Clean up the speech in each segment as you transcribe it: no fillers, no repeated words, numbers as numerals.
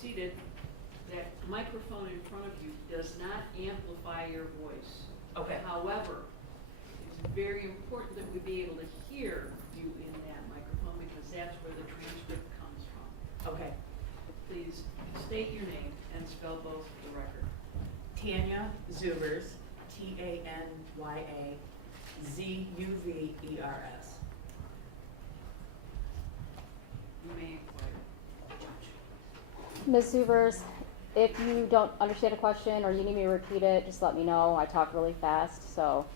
seated, that microphone in front of you does not amplify your voice. Okay. However, it's very important that we be able to hear you in that microphone because that's where the transcript comes from. Okay. Please state your name and spell both for the record. Tanya Zuvers, Tanya Zuvers. You may inquire. Ms. Zuvers, if you don't understand a question or you need me to repeat it, just let me know. I talk really fast, so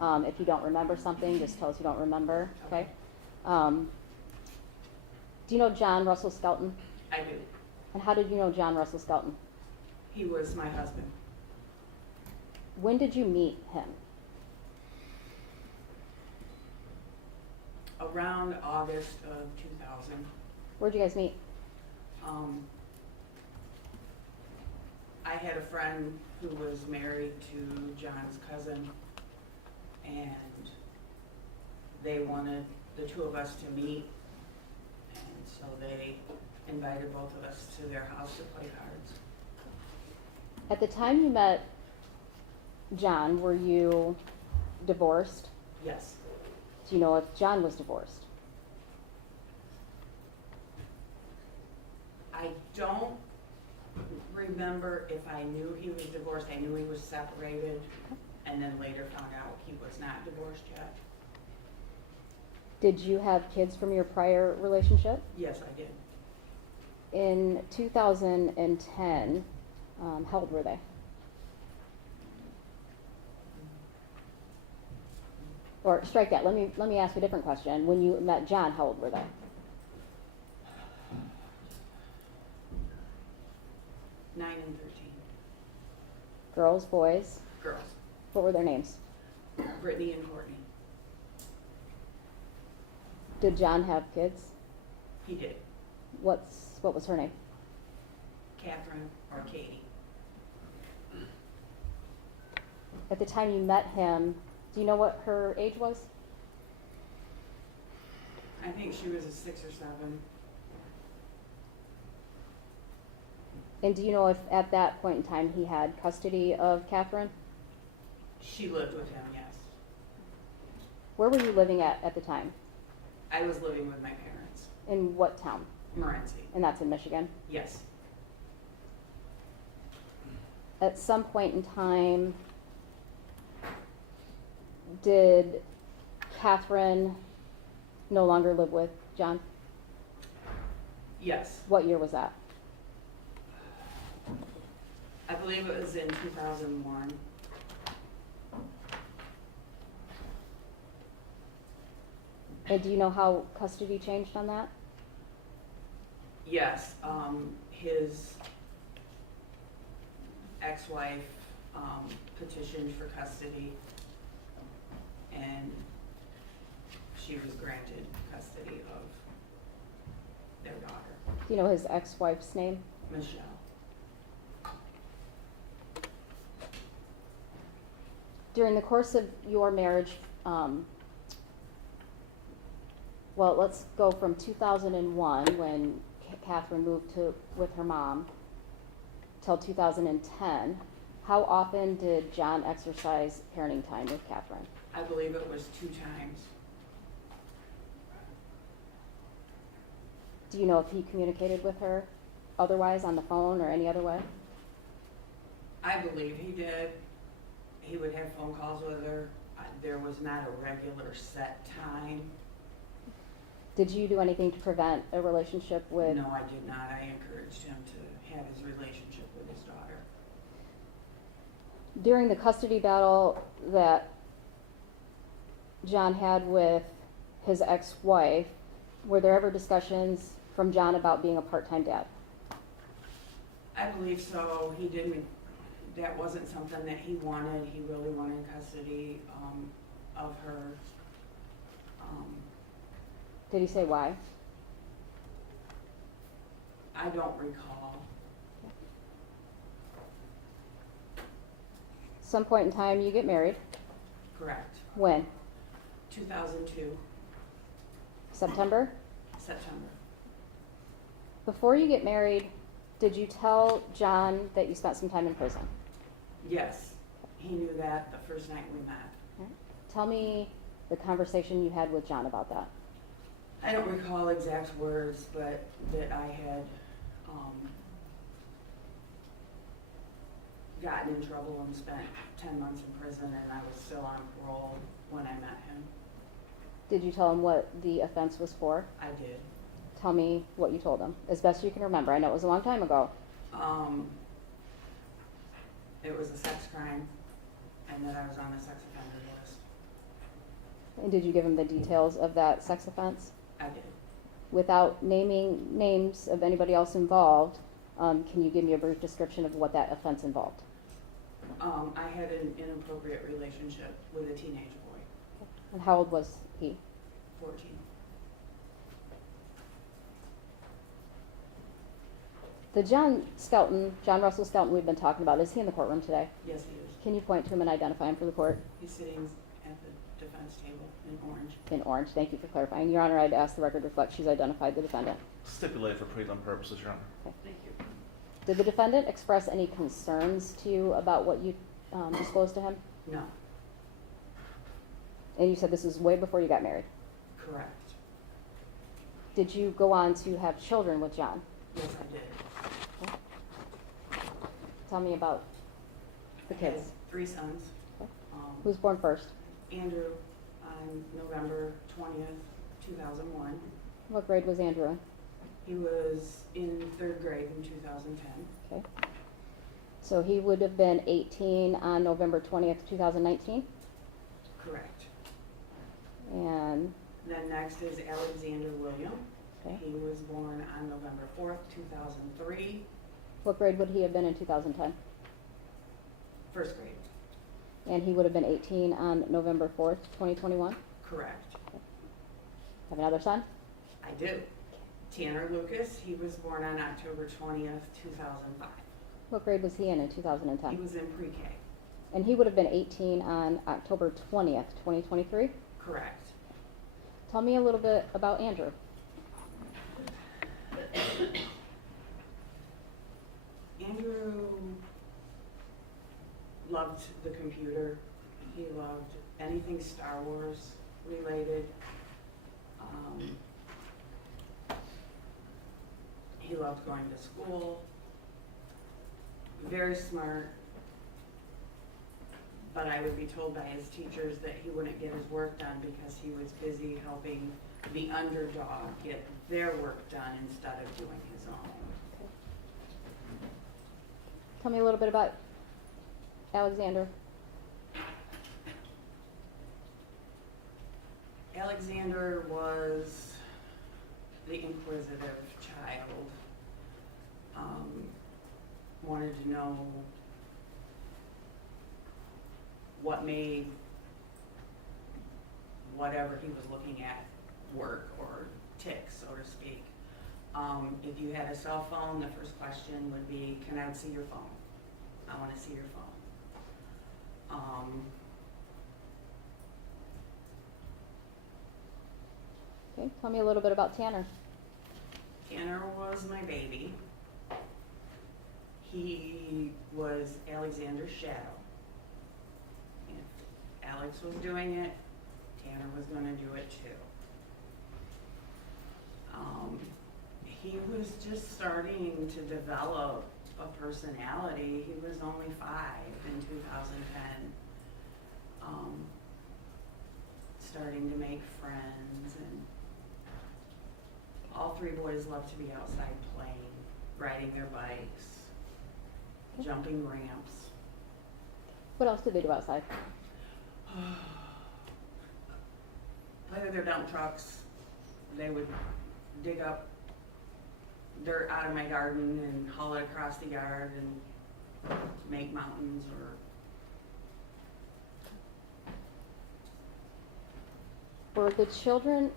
if you don't remember something, just tell us you don't remember, okay? Do you know John Russell Skelton? I do. And how did you know John Russell Skelton? He was my husband. When did you meet him? Around August of 2000. Where'd you guys meet? I had a friend who was married to John's cousin, and they wanted the two of us to meet, and so they invited both of us to their house to play cards. At the time you met John, were you divorced? Yes. Do you know if John was divorced? I don't remember if I knew he was divorced. I knew he was separated, and then later found out he was not divorced yet. Did you have kids from your prior relationship? Yes, I did. In 2010, how old were they? Or strike that. Let me ask you a different question. When you met John, how old were they? 9 and 13. Girls, boys? Girls. What were their names? Brittany and Courtney. Did John have kids? He did. What was her name? Catherine or Katie. At the time you met him, do you know what her age was? I think she was a 6 or 7. And do you know if at that point in time he had custody of Catherine? She lived with him, yes. Where were you living at the time? I was living with my parents. In what town? Morenci. And that's in Michigan. Yes. At some point in time, did Catherine no longer live with John? Yes. What year was that? I believe it was in 2001. And do you know how custody changed on that? Yes. His ex-wife petitioned for custody, and she was granted custody of their daughter, Do you know his ex-wife's name? Michelle. During the course of your marriage, well, let's go from 2001 when Catherine moved with her mom till 2010. How often did John exercise parenting time with Catherine? I believe it was 2 times. Do you know if he communicated with her otherwise on the phone or any other way? I believe he did. He would have phone calls with her. There was not a regular set time. Did you do anything to prevent a relationship with? No, I did not. I encouraged him to have his relationship with his daughter. During the custody battle that John had with his ex-wife, were there ever discussions from John about being a part-time dad? I believe so. He didn't, that wasn't something that he wanted. He really wanted custody of her. Did he say why? I don't recall. Some point in time you get married. Correct. When? 2002, September? September. Before you get married, Did you tell John that you spent some time in prison? Yes, he knew that the first night we met. Okay. Tell me the conversation you had with John about that. I don't recall exact words, but that I had gotten in trouble and spent 10 months in prison, and I was still on parole when I met him. Did you tell him what the offense was for? I did. Tell me what you told him, as best you can remember. I know it was a long time ago. It was a sex crime, and that I was on the sex offender list. And did you give him the details of that sex offense? I did. Without naming names of anybody else involved, can you give me a brief description of what that offense involved? I had an inappropriate relationship with a teenage boy, And how old was he? 14. The John Russell Skelton we've been talking about, is he in the courtroom today? Yes, he is. Can you point to him and identify him for the court? He's sitting at the defense table in orange. In orange, thank you for clarifying. Your Honor, I'd ask the record reflect she's identified the defendant. Stipulated for prelim purposes, Your Honor. Thank you. Did the defendant express any concerns to you about what you disclosed to him? No, And you said this was way before you got married. correct. Did you go on to have children with John? Yes, I did. Tell me about the I had kids. 3 sons. Okay. Who was born first? Andrew on November 20th, 2001. What grade was Andrew in? He was in 3rd grade in 2010. Okay. So he would have been 18 on November 20th, 2019? Correct. And, Then next is Alexander William. okay. He was born on November 4th, 2003, What grade would he have been in 2010? 1st grade. And he would have been 18 on November 4th, 2021? Correct. Have another son? I do. Tanner Lucas, he was born on October 20th, 2005. What grade was he in He 2010? was in pre-K. And he would have been 18 on October 20th, 2023? Correct. Tell me a little bit about Andrew. Andrew loved the computer. He loved anything Star Wars related. He loved going to school. Very smart. But I would be told by his teachers that he wouldn't get his work done because he was busy helping the underdog get their work done instead of doing his own. Tell me a little bit about Alexander. Alexander was the inquisitive child. Wanted to know what made whatever he was looking at work or tick, so to speak. If you had a cell phone, the first question would be, can I see your phone? I want to see your phone. Okay, tell me a little bit about Tanner. Tanner was my baby. He was Alexander's shadow. If Alex was doing it, Tanner was going to do it too. He was just starting to develop a personality. He was only 5 in 2010. Starting to make friends, and all 3 boys love to be outside playing, riding their bikes, jumping ramps. What else did they do outside? Play with their dump trucks. They would dig up dirt out of my garden and haul it across the yard and make mountains or Were the children,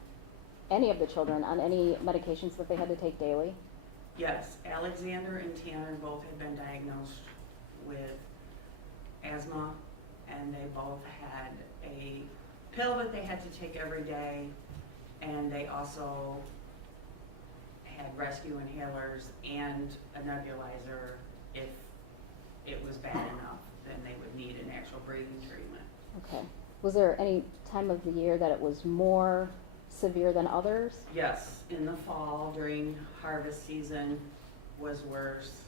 any of the children, on any medications that they had to take daily? yes, Alexander and Tanner both had been diagnosed with asthma, and they both had a pill that they had to take every day, and they also had rescue inhalers and a nebulizer. If it was bad enough, then they would need an actual breathing treatment. Okay. Was there any time of the year that it was more severe than others? Yes, in the fall during harvest season was worse.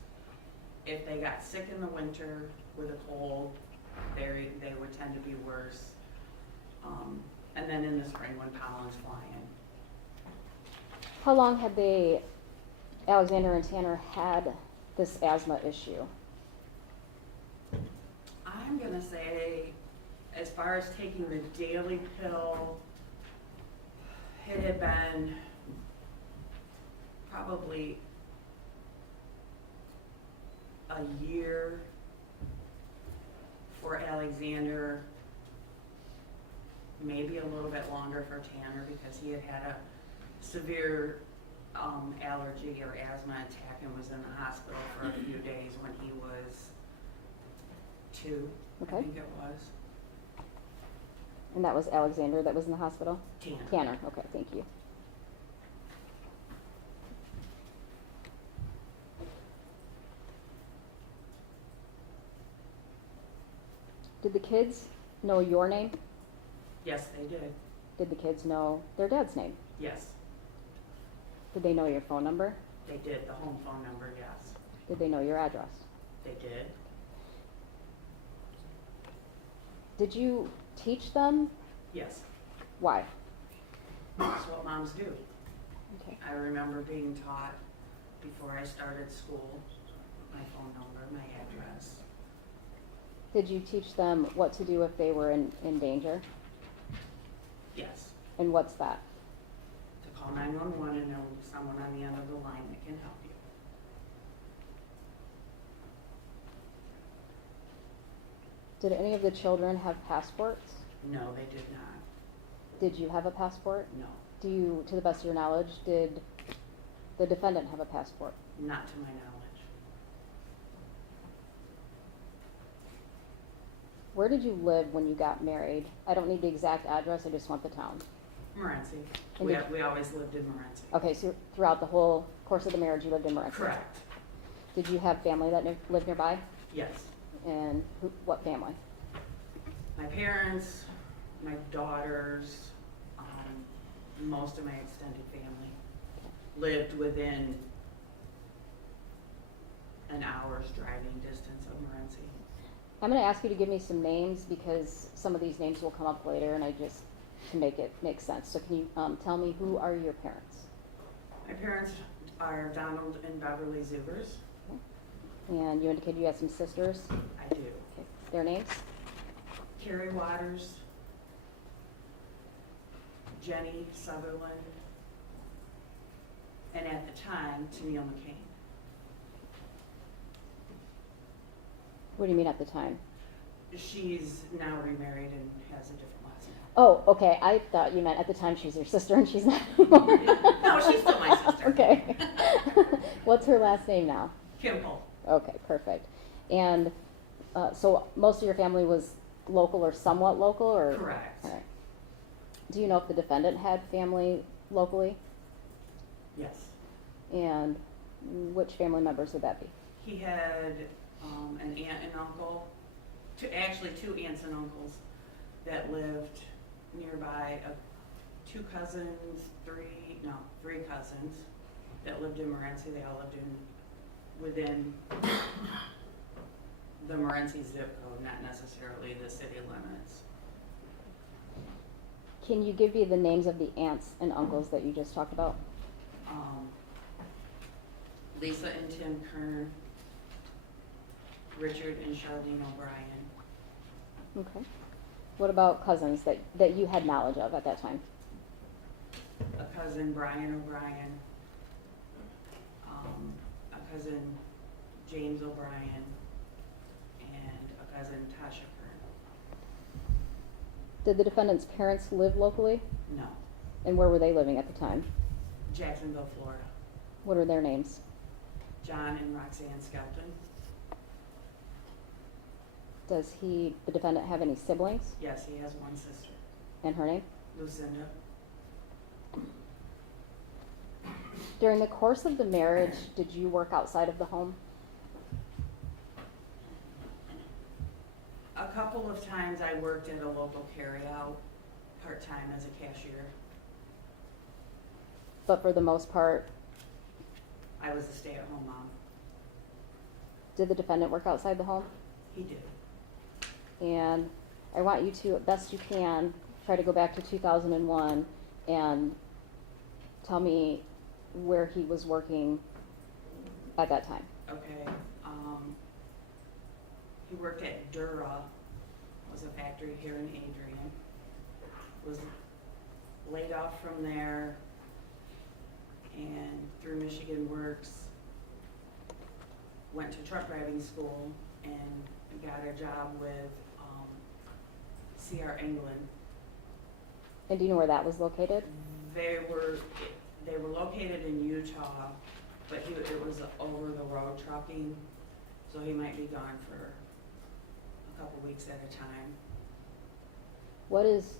If they got sick in the winter with a cold, they would tend to be worse. And then in the spring when pollen's flying. How long had Alexander and Tanner had this asthma issue? I'm gonna say, as far as taking the daily pill, it had been probably a year for Alexander, maybe a little bit longer for Tanner because he had had a severe allergy or asthma attack and was in the hospital for a few days when he was 2, Okay. I think it was. And that was Alexander that was in the hospital? Tanner. Tanner, okay, thank you. Did the kids know your name? Yes, they did. Did the kids know their dad's name? Yes, Did they know your phone number? they did. The home phone number, yes. Did they know your address? They did. Did you teach them? Yes, Why? that's what moms do. Okay. I remember being taught before I started school, my phone number, my address. Did you teach them what to do if they were in danger? Yes, And what's that? to call 911 and there'll be someone on the end of the line that can help you. Did any of the children have passports? No, they did not. Did you have a passport? No, Do you, to the best of your knowledge, did the defendant have a passport? not to my knowledge. Where did you live when you got married? I don't need the exact address, I just want the town. Morenci. And We always lived in Morenci. Okay, so throughout the whole course of the marriage, you lived in Morenci? Correct. Did you have family that lived nearby? Yes. And what family? My parents, my daughters, most of my extended family lived within an hour's driving distance of Morenci. I'm gonna ask you to give me some names because some of these names will come up later and to make it make sense. So can you tell me, who are your parents? My parents are Donald and Beverly Zuvers. And you indicated you had some sisters. I do. Okay. Their names? Carrie Waters, Jenny Sutherland, and at the time, Tennille McCain. What do you mean at the time? She's now remarried and has a different last name. Oh, okay. I thought you meant at the time she's your sister and she's not anymore. No, she's still my sister. Okay. What's her last name now? Kimple. Okay, perfect. And so most of your family was local or somewhat local, or? Correct. All right. Do you know if the defendant had family locally? Yes. And which family members would that be? He had an aunt and uncle, two aunts and uncles that lived nearby, three cousins that lived in Morenci. They all lived within the Morenci zip code, not necessarily the city limits. Can you give me the names of the aunts and uncles that you just talked about? Lisa and Tim Kern, Richard and Charlene O'Brien. Okay. What about cousins that you had knowledge of at that time? A cousin, Brian O'Brien, a cousin, James O'Brien, and a cousin, Tasha Kern. Did the defendant's parents live locally? No, And where were they living at the time? Jacksonville, Florida. What are their names? John and Roxanne Skelton. Does the defendant have any siblings? Yes, he has one sister, And her name? Lucinda. During the course of the marriage, did you work outside of the home? A couple of times I worked at a local carryout, part-time as a cashier. But for the most part, I was a stay-at-home mom. did the defendant work outside the home? He did. And I want you to, best you can, try to go back to 2001 and tell me where he was working at that time. Okay, he worked at Dura, was a factory here in Adrian. Was laid off from there and through Michigan Works, went to truck driving school and got a job with CR England. And do you know where that was located? They were located in Utah, but it was over the road trucking, so he might be gone for a couple weeks at a time. What is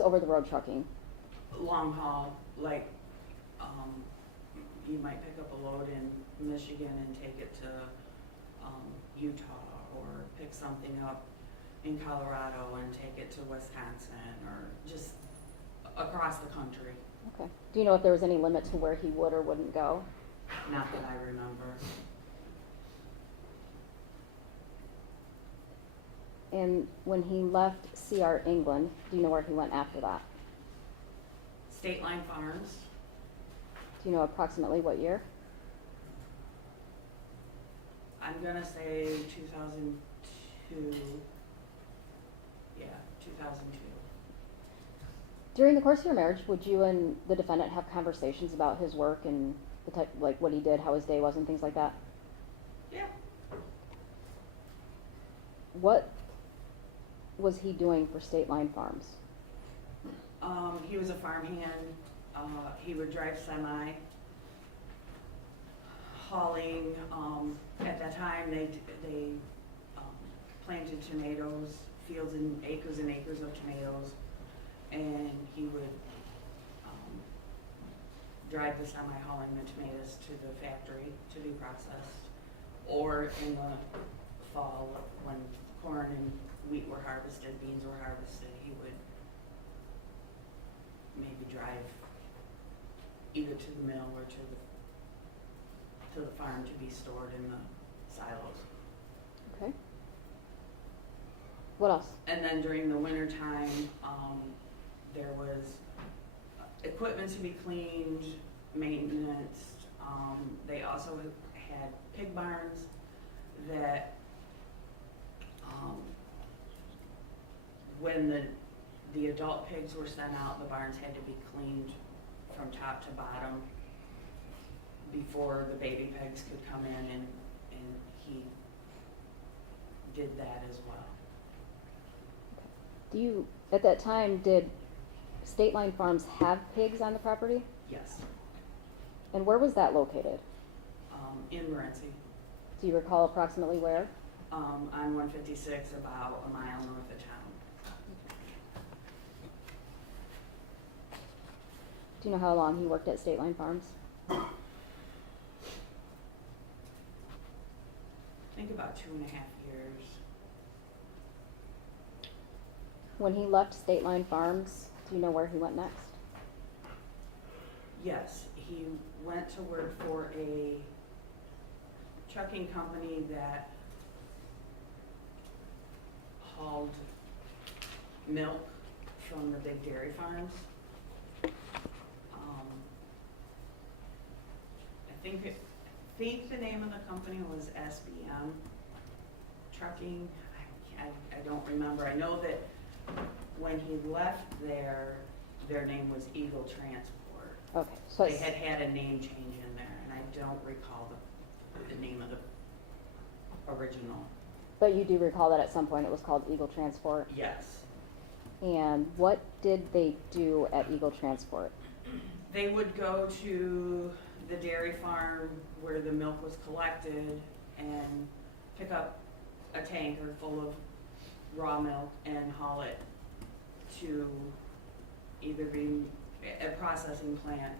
over the road trucking? Long haul, like, you might pick up a load in Michigan and take it to Utah, or pick something up in Colorado and take it to Wisconsin, or just across the country. Okay. Do you know if there was any limit to where he would or wouldn't go? Not that I remember. And when he left CR England, do you know where he went after that? State Line Farms, Do you know approximately what year? I'm gonna say 2002. Yeah, 2002. During the course of your marriage, would you and the defendant have conversations about his work and the type, like what he did, how his day was, and things like that? Yeah. What was he doing for State Line Farms? He was a farmhand. He would drive semi, hauling. At that time, they planted tomatoes, fields and acres of tomatoes, and he would drive the semi hauling the tomatoes to the factory to be processed, or in the fall when corn and wheat were harvested, beans were harvested, he would maybe drive either to the mill or to the farm to be stored in the silos. Okay. What else? And then during the winter time, there was equipment to be cleaned, maintenance. They also had pig barns that when the adult pigs were sent out, the barns had to be cleaned from top to bottom before the baby pigs could come in, and he did that as well. Do you, at that time, did State Line Farms have pigs on the property? Yes. And where was that located? In Morenci, Do you recall approximately where? on 156, about a mile north of town. Do you know how long he worked at State Line Farms? I think about 2.5 years. When he left State Line Farms, do you know where he went next? Yes, he went to work for a trucking company that hauled milk from the big dairy farms. I think the name of the company was SBM Trucking. I don't remember. I know that when he left there, their name was Eagle Transport. Okay, so They it's, had a name change in there, and I don't recall the name of the original. but you do recall that at some point it was called Eagle Transport. Yes. And what did they do at Eagle Transport? They would go to the dairy farm where the milk was collected and pick up a tanker full of raw milk and haul it to either be a processing plant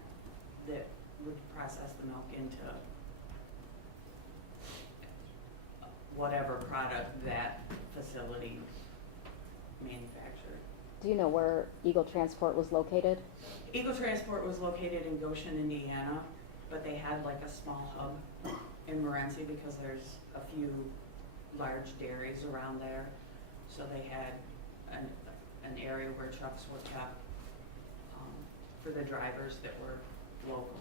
that would process the milk into whatever product that facility manufactured. Do you know where Eagle Transport was located? Eagle Transport was located in Goshen, Indiana, but they had like a small hub in Morenci because there's a few large dairies around there. So they had an area where trucks were kept for the drivers that were local.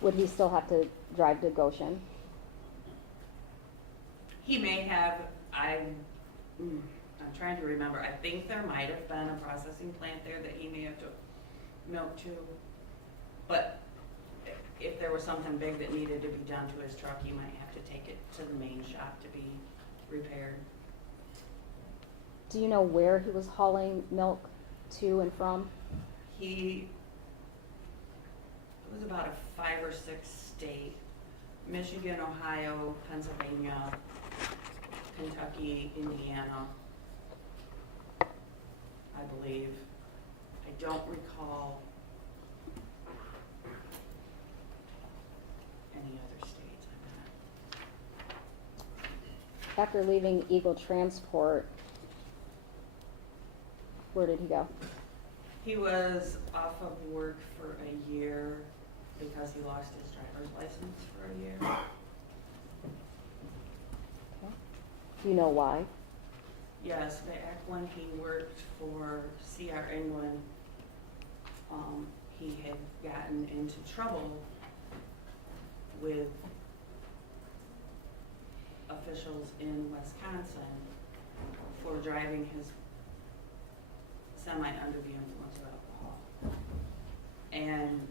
Would he still have to drive to Goshen? He may have, I'm trying to remember, I think there might have been a processing plant there that he may have took milk to. But if there was something big that needed to be done to his truck, he might have to take it to the main shop to be repaired. Do you know where he was hauling milk to and from? It was about a 5 or 6 state, Michigan, Ohio, Pennsylvania, Kentucky, Indiana, I believe. I don't recall any other states. After leaving Eagle Transport, where did he go? He was off of work for a year because he lost his driver's license for a year. Okay. Do you know why? Yes, back when he worked for CR England, he had gotten into trouble with officials in Wisconsin for driving his semi under the influence of alcohol. And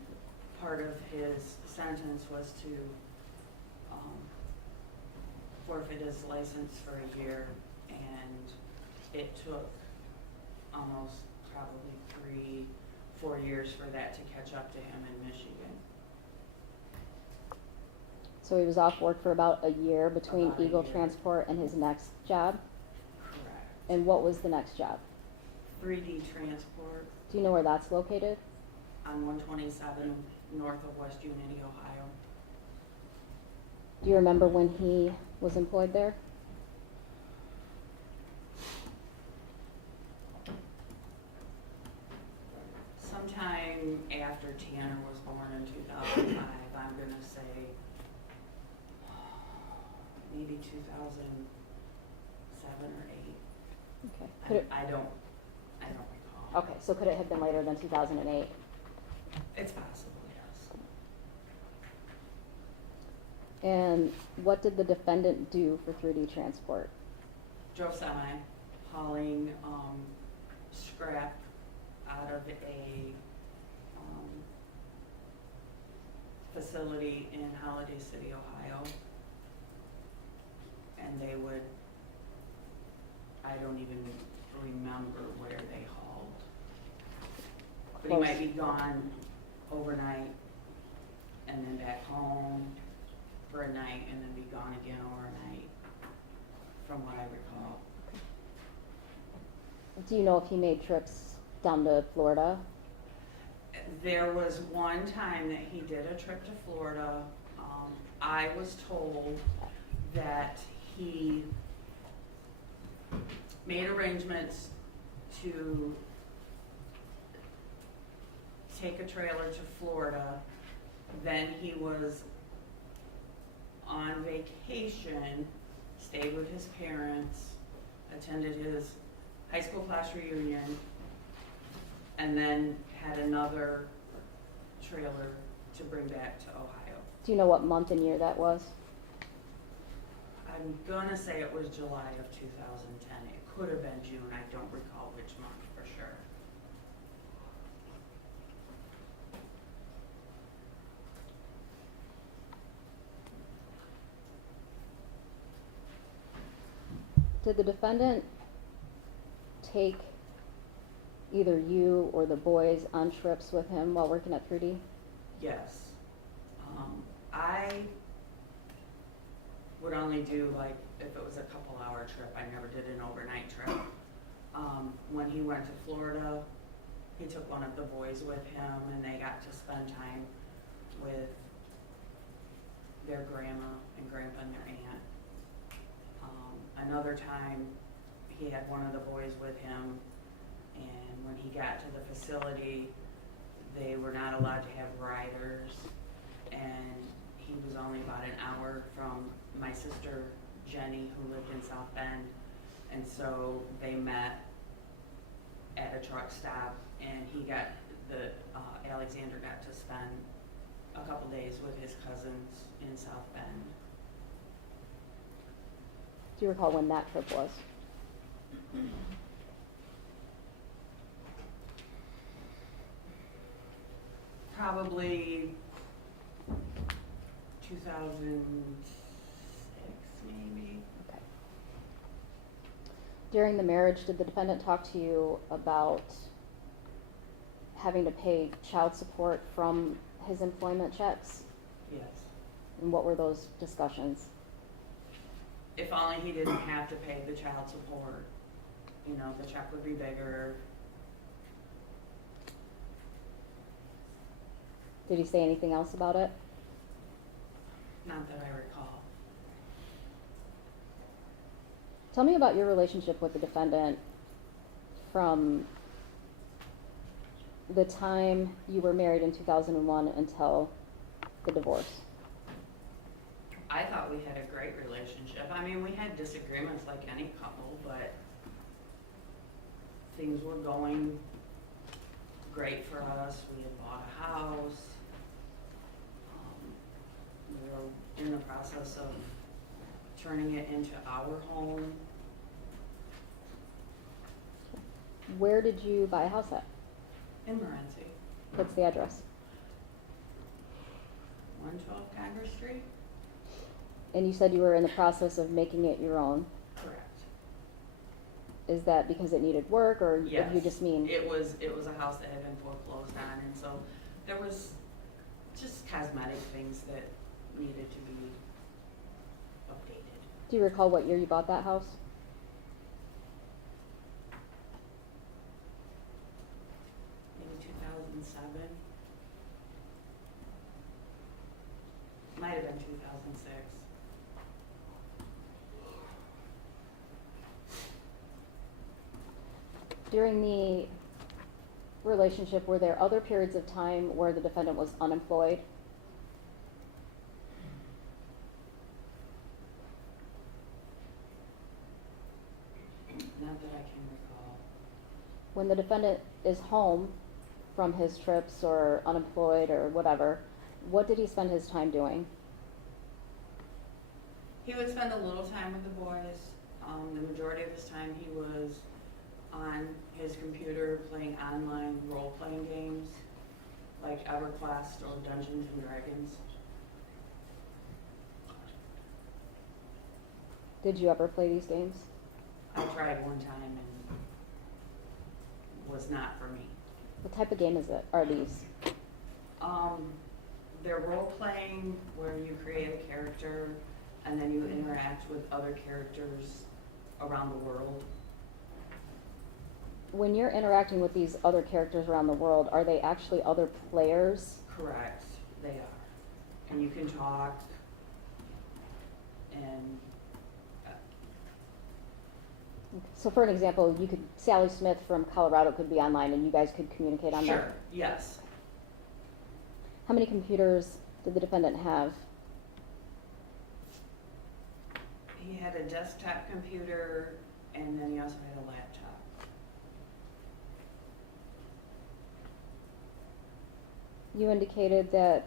part of his sentence was to forfeit his license for a year, and it took almost probably 3-4 years for that to catch up to him in Michigan. So he was off work for about a year between About a Eagle year. Transport and his next job? Correct. And what was the next job? 3D Transport Do you know where that's located? on 127 north of West Unity, Ohio. Do you remember when he was employed there? Sometime after Tanner was born in 2005, I'm gonna say maybe 2007 or 8. Okay. Could it, I don't recall. okay, so could it have been later than 2008? It's possible, yes. And what did the defendant do for 3D Transport? Drove semi, hauling scrap out of a facility in Holiday City, Ohio. And they would, I don't even remember where they hauled. But he might be gone overnight and then back home for a night and then be gone again overnight, from what I recall. Do you know if he made trips down to Florida? There was one time that he did a trip to Florida. I was told that he made arrangements to take a trailer to Florida. Then he was on vacation, stayed with his parents, attended his high school class reunion, and then had another trailer to bring back to Ohio. Do you know what month and year that was? I'm gonna say it was July of 2010. It could have been June. I don't recall which month for sure. Did the defendant take either you or the boys on trips with him while working at 3D? Yes. I would only do like if it was a couple hour trip. I never did an overnight trip. When he went to Florida, he took one of the boys with him and they got to spend time another time, he had one of the boys with him, and when he got to the facility, they were not allowed to have riders, and he was only about an hour from my sister Jenny, who lived in South Bend, and so they met at a truck stop, and Alexander got to spend a couple days with his cousins in South Bend. Do you recall when that trip was? Probably 2006, maybe. Okay. During the marriage, did the defendant talk to you about having to pay child support from his employment checks? Yes. And what were those discussions? If only he didn't have to pay the child support, you know, the check would be bigger. Did he say anything else about it? Not that I recall. Tell me about your relationship with the defendant from the time you were married in 2001 until the divorce. I thought we had a great relationship. I mean, we had disagreements like any couple, but things were going great for us. We had bought a house. We were in the process of turning it into our home. Where did you buy a house at? In Morenci, What's the address? 112 Congress Street. And you said you were in the process of making it your own. Correct. Is that because it needed work, or Yes. did you just mean? It was a house that had been foreclosed on, and so there was just cosmetic things that needed to be updated. Do you recall what year you bought that house? Maybe 2007. Might have been 2006. During the relationship, were there other periods of time where the defendant was unemployed? Not that I can recall. When the defendant is home from his trips or unemployed or whatever, what did he spend his time doing? He would spend a little time with the boys. The majority of his time he was on his computer playing online role-playing games like EverQuest or Dungeons and Dragons. Did you ever play these games? I tried one time and was not for me. What type of game are these? They're role-playing where you create a character and then you interact with other characters around the world. When you're interacting with these other characters around the world, are they actually other players? Correct, they are. And you can talk and So for an example, Sally Smith from Colorado could be online and you guys could communicate on that? sure, yes. How many computers did the defendant have? He had a desktop computer and then he also had a laptop. You indicated that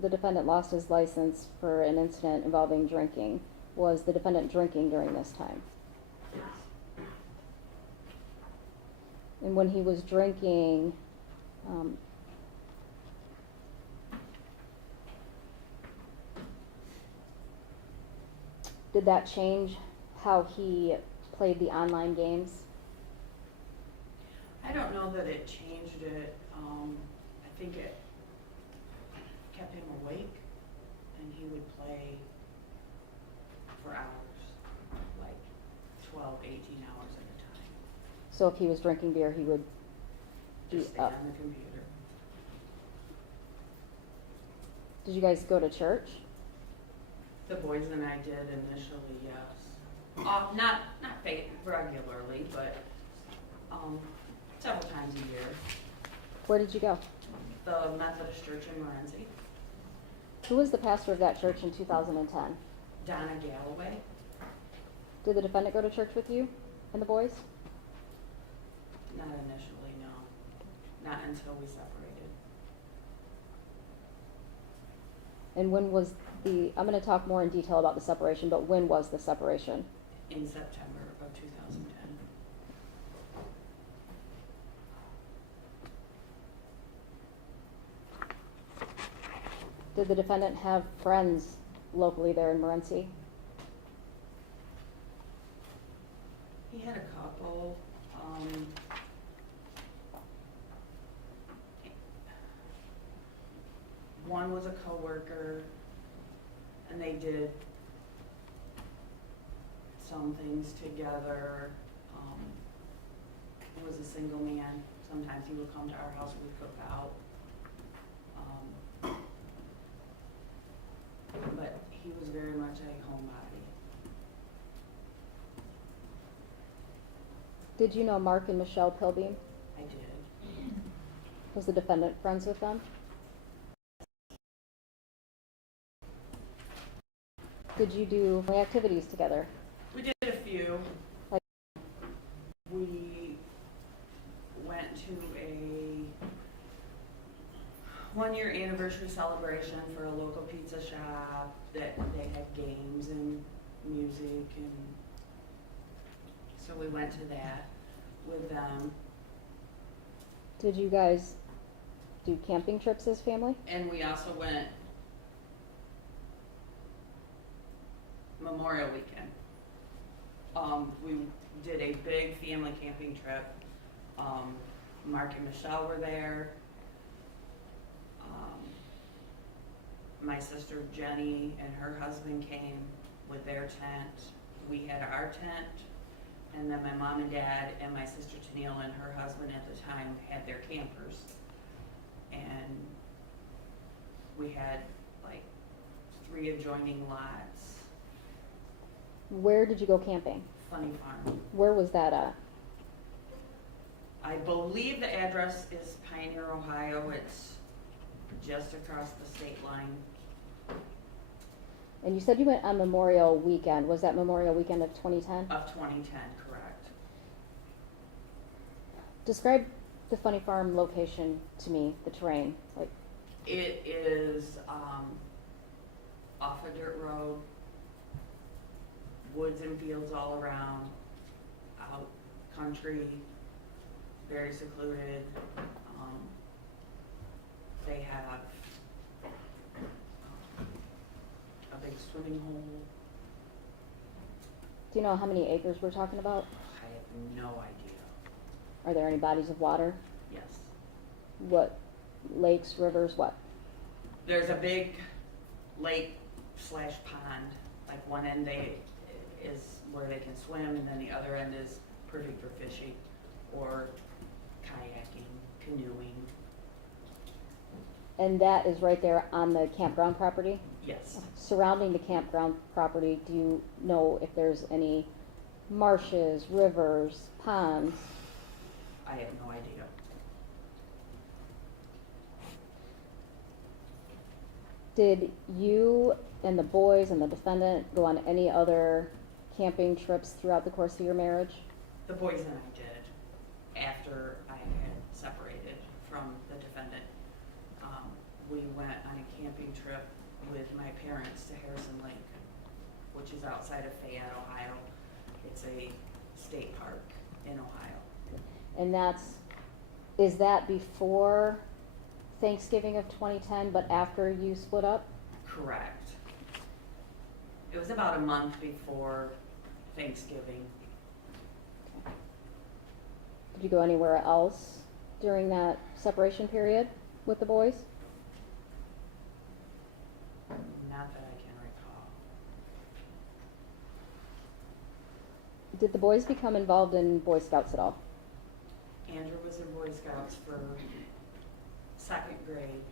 the defendant lost his license for an incident involving drinking. Was the defendant drinking during this time? Yes. And when he was drinking, did that change how he played the online games? I don't know that it changed it. I think it kept him awake and he would play for hours, like 12, 18 hours at a time. So if he was drinking beer, he would be Just stay up. on the computer. Did you guys go to church? The boys and I did initially, yes. Not regularly, but, several times a year. Where did you go? The Methodist Church in Morenci, Who was the pastor of that church in 2010? Donna Galloway. Did the defendant go to church with you and the boys? Not initially, no. Not until we separated. And when was I'm going to talk more in detail about the separation, but when was the separation? In September of 2010. Did the defendant have friends locally there in Morenci? He had a couple, one was a coworker, and they did some things together. He was a single man. Sometimes he would come to our house, we'd cook out. But he was very much a homebody. Did you know Mark and Michelle Pilbeam? I did. Was the defendant friends with them? Did you do activities together? We did a few. Like- We went to a 1-year anniversary celebration for a local pizza shop that they had games and music, and so we went to that with them. Did you guys do camping trips as family? And we also went Memorial Weekend. We did a big family camping trip. Mark and Michelle were there. My sister Jenny and her husband came with their tent. We had our tent, and then my mom and dad and my sister Tennille and her husband at the time had their campers. And we had like 3 adjoining lots. Where did you go camping? Funny Farm. Where was that at? I believe the address is Pioneer, Ohio. It's just across the state line. And you said you went on Memorial Weekend. Was that Memorial Weekend of 2010? Of 2010, correct. Describe the Funny Farm location to me, the terrain. Like, It is off a dirt road, woods and fields all around, out country, very secluded. They have a big swimming hole. do you know how many acres we're talking about? I have no idea. Are there any bodies of water? Yes. What? Lakes, rivers, what? There's a big lake / pond. Like one end is where they can swim, and then the other end is perfect for fishing or kayaking, canoeing. And that is right there on the campground property? Yes. Surrounding the campground property, do you know if there's any marshes, rivers, ponds? I have no idea. Did you and the boys and the defendant go on any other camping trips throughout the course of your marriage? The boys and I did after I had separated from the defendant. We went on a camping trip with my parents to Harrison Lake, which is outside of Fayette, Ohio. It's a state park in Ohio. And is that before Thanksgiving of 2010, but after you split up? Correct. It was about a month before Thanksgiving. Did you go anywhere else during that separation period with the boys? Not that I can recall. Did the boys become involved in Boy Scouts at all? Andrew was in Boy Scouts for 2nd grade,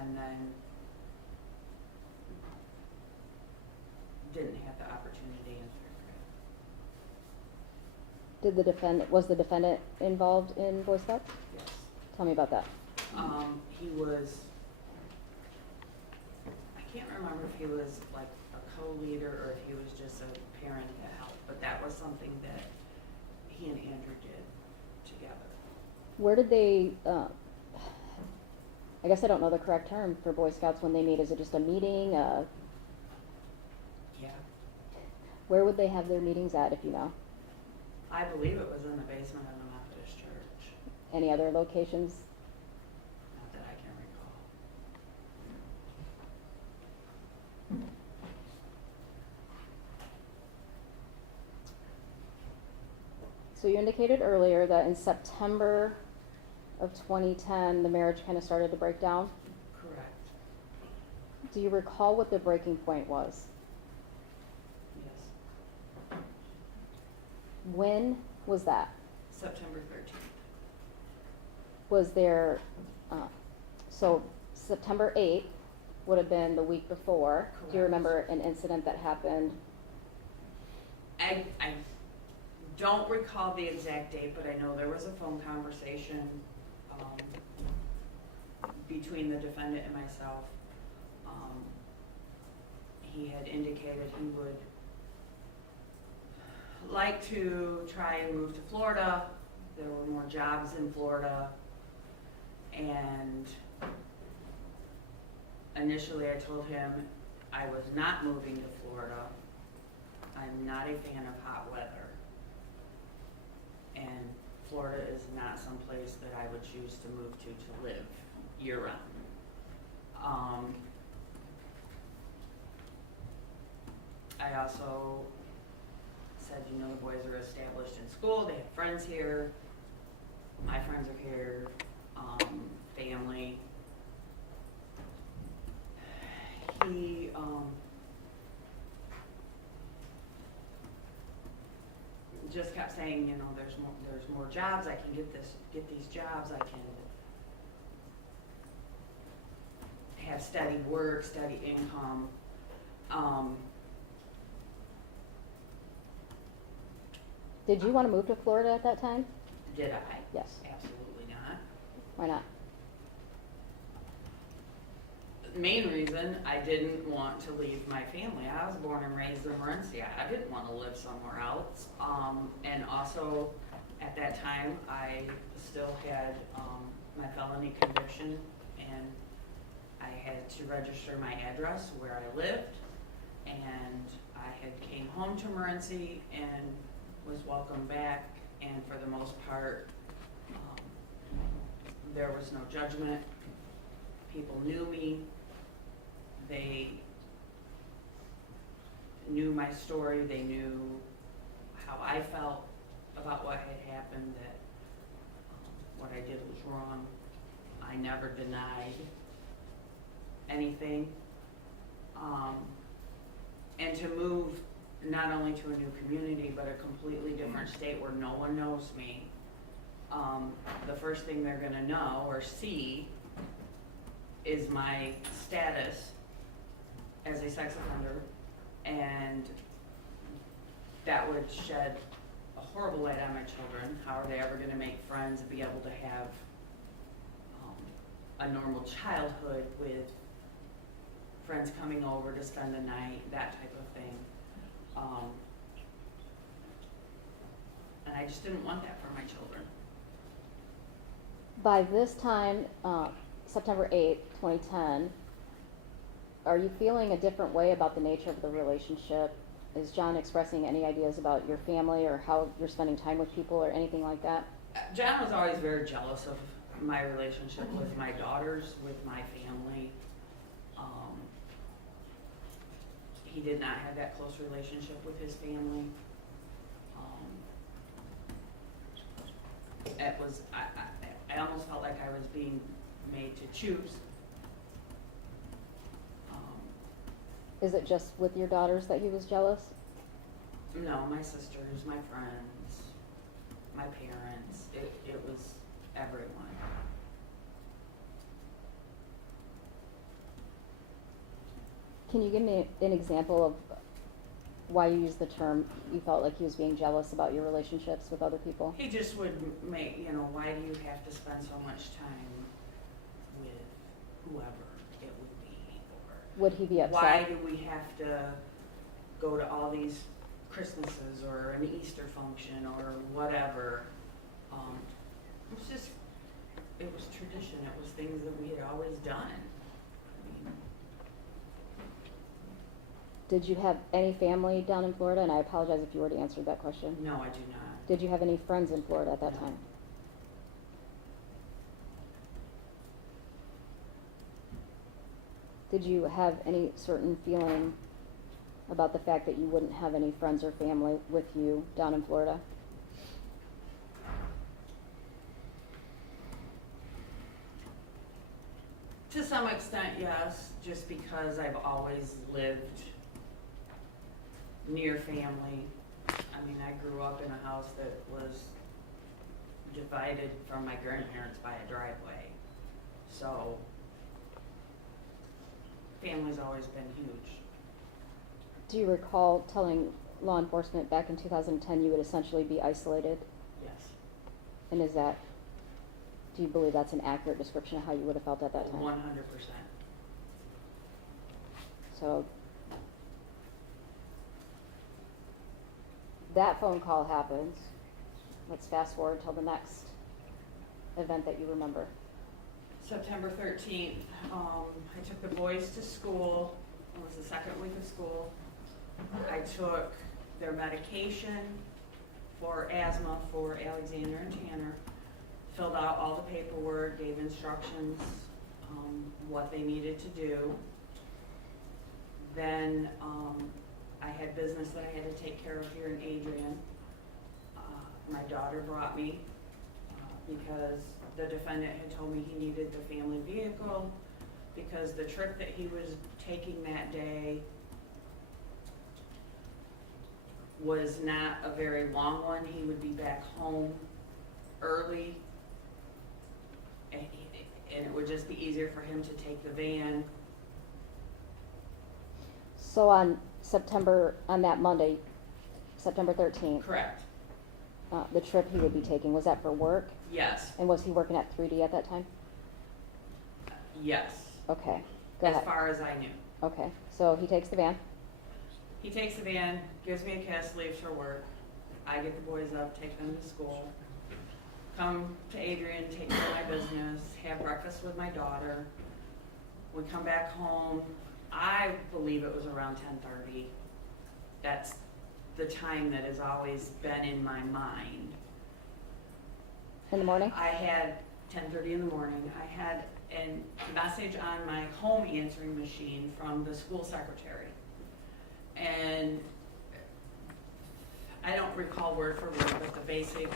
and then didn't have the opportunity in 3rd grade. Was the defendant involved in Boy Scouts? Yes. Tell me about that. He was, I can't remember if he was like a co-leader or if he was just a parent that helped, but that was something that he and Andrew did together. Where did they, I guess I don't know the correct term for Boy Scouts when they meet. Is it just a meeting? Yeah. Where would they have their meetings at, if you know? I believe it was in the basement of the Methodist church, Any other locations? not that I can recall. So you indicated earlier that in September of 2010, the marriage kind of started to break down. Correct. Do you recall what the breaking point was? Yes. When was that? September 13th. Was there, so September 8th would have been the week before. Do you Correct. remember an incident that happened? I don't recall the exact date, but I know there was a phone conversation between the defendant and myself. He had indicated he would like to try and move to Florida. There were more jobs in Florida. And initially I told him I was not moving to Florida. I'm not a fan of hot weather. And Florida is not some place that I would choose to move to live year-round. I also said, you know, the boys are established in school, they have friends here, my friends are here, family. He, just kept saying, you know, there's more jobs, I can get these jobs, I can have steady work, steady income. Did you want to move to Florida at that time? Did I? Yes. Absolutely not. Why not? The main reason I didn't want to leave my family. I was born and raised in Morenci. I didn't want to live somewhere else. And also, at that time, I still had my felony conviction, and I had to register my address where I lived. And I had came home to Morenci and was welcomed back. And for the most part, there was no judgment. People knew me. They knew my story. They knew how I felt about what had happened, that what I did was wrong. I never denied anything. And to move not only to a new community, but a completely different state where no one knows me, the first thing they're gonna know or see is my status as a sex offender, and that would shed a horrible light on my children. How are they ever gonna make friends and be able to have a normal childhood with friends coming over to spend the night, that type of thing. And I just didn't want that for my children. By this time, September 8th, 2010, are you feeling a different way about the nature of the relationship? Is John expressing any ideas about your family or how you're spending time with people or anything like that? John was always very jealous of my relationship with my daughters, with my family. He did not have that close relationship with his family. It was, I almost felt like I was being made to choose. Is it just with your daughters that he was jealous? No, my sisters, my friends, my parents, it was everyone. Can you give me an example of why you use the term, you felt like he was being jealous about your relationships with other people? He just would make, why do you have to spend so much time with whoever it would be? Or Would he be upset? why do we have to go to all these Christmases or an Easter function or whatever? It was tradition. It was things that we had always done. I mean, Did you have any family down in Florida? And I apologize if you already answered that question. no, I do not. Did you have any friends in Florida at that No. time? Did you have any certain feeling about the fact that you wouldn't have any friends or family with you down in Florida? To some extent, yes, just because I've always lived near family. I mean, I grew up in a house that was divided from my grandparents by a driveway. So, family's always been huge. Do you recall telling law enforcement back in 2010 you would essentially be isolated? Yes. And do you believe that's an accurate description of how you would have felt at that time? 100%. So that phone call happens. Let's fast forward till the next event that you remember. September 13th, I took the boys to school. It was the second week of school. I took their medication for asthma for Alexander and Tanner, filled out all the paperwork, gave instructions, what they needed to do. Then I had business that I had to take care of here in Adrian. My daughter brought me because the defendant had told me he needed the family vehicle because the trip that he was taking that day was not a very long one. He would be back home early, and it would just be easier for him to take the van. So on that Monday, September 13th, Correct. the trip he would be taking, was that for work? Yes. And was he working at 3D at that time? Yes. Okay, go As ahead. far as I knew. Okay, so he takes the van. He takes the van, gives me a kiss, leaves for work. I get the boys up, take them to school, come to Adrian, take care of my business, have breakfast with my daughter. We come back home. I believe it was around 10:30. That's the time that has always been in my mind. In the morning? I had 10:30 in the morning. I had a message on my home answering machine from the school secretary. And I don't recall word for word, but the basic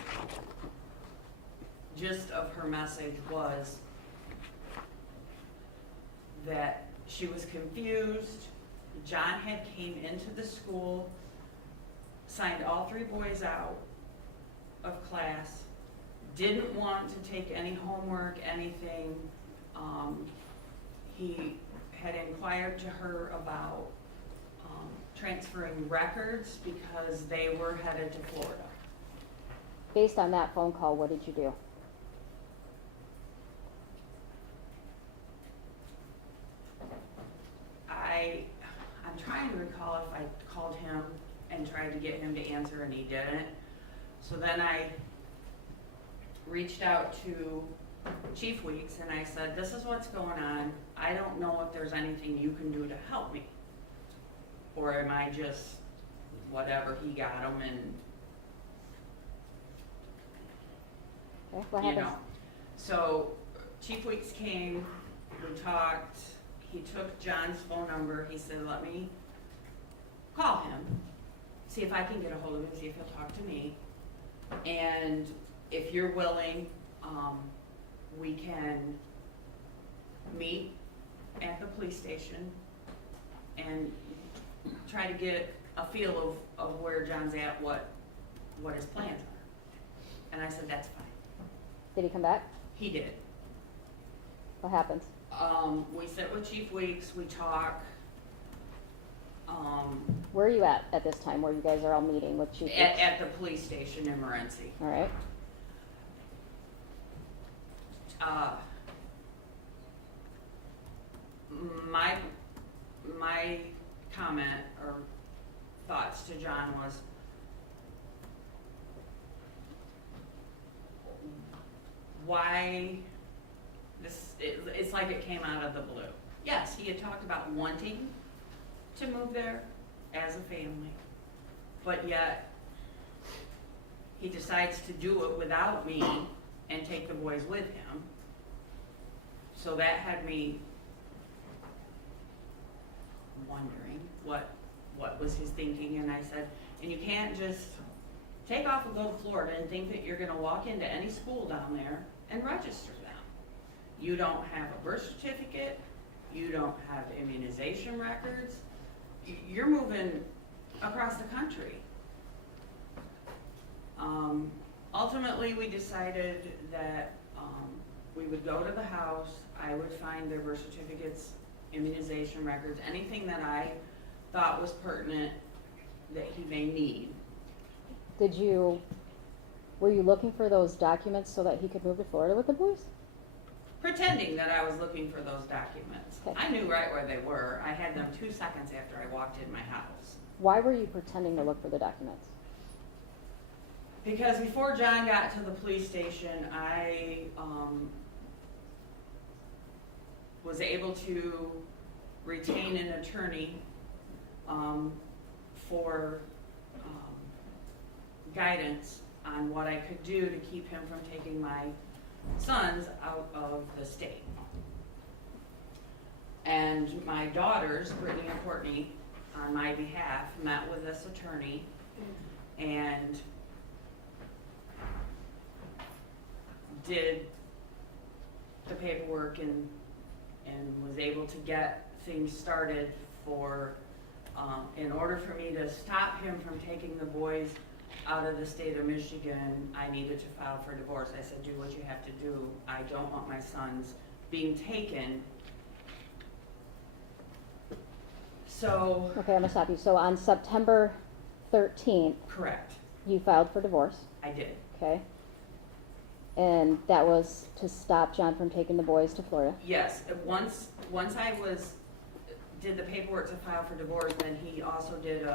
gist of her message was that she was confused. John had came into the school, signed all three boys out of class, didn't want to take any homework, anything. He had inquired to her about transferring records because they were headed to Florida. Based on that phone call, what did you do? I'm trying to recall if I called him and tried to get him to answer and he didn't. So then I reached out to Chief Weeks and I said, this is what's going on. I don't know if there's anything you can do to help me. Or am I just whatever, he got them and Okay, what you happens? know. So Chief Weeks came, we talked, he took John's phone number, he said, let me call him, see if I can get a hold of him, see if he'll talk to me. And if you're willing, we can meet at the police station and try to get a feel of where John's at, what his plans are. And I said, that's fine. Did he come back? He did. What happens? We sit with Chief Weeks, we talk. Where are you at this time, where you guys are all meeting with Chief Weeks? at the police station in Morenci. All right, My comment or thoughts to John was, why it's like it came out of the blue. Yes, he had talked about wanting to move there as a family, but yet he decides to do it without me and take the boys with him. So that had me wondering what was his thinking, and I said, and you can't just take off and go to Florida and think that you're gonna walk into any school down there and register them. You don't have a birth certificate, you don't have immunization records, you're moving across the country. Ultimately, we decided that we would go to the house, I would find their birth certificates, immunization records, anything that I thought was pertinent that he may need. Were you looking for those documents so that he could move to Florida with the boys? Pretending that I was looking for those documents. Okay. I knew right where they were. I had them 2 seconds after I walked in my house. Why were you pretending to look for the documents? Because before John got to the police station, I was able to retain an attorney for guidance on what I could do to keep him from taking my sons out of the state. And my daughters, Brittany and Courtney, on my behalf, met with this attorney and did the paperwork and was able to get things started for, in order for me to stop him from taking the boys out of the state of Michigan, I needed to file for divorce. I said, do what you have to do. I don't want my sons being taken. So. Okay, I'm gonna stop you. So on September 13th, Correct, you filed for divorce, I did. okay? And that was to stop John from taking the boys to Florida? Yes, once I did the paperwork to file for divorce, then he also did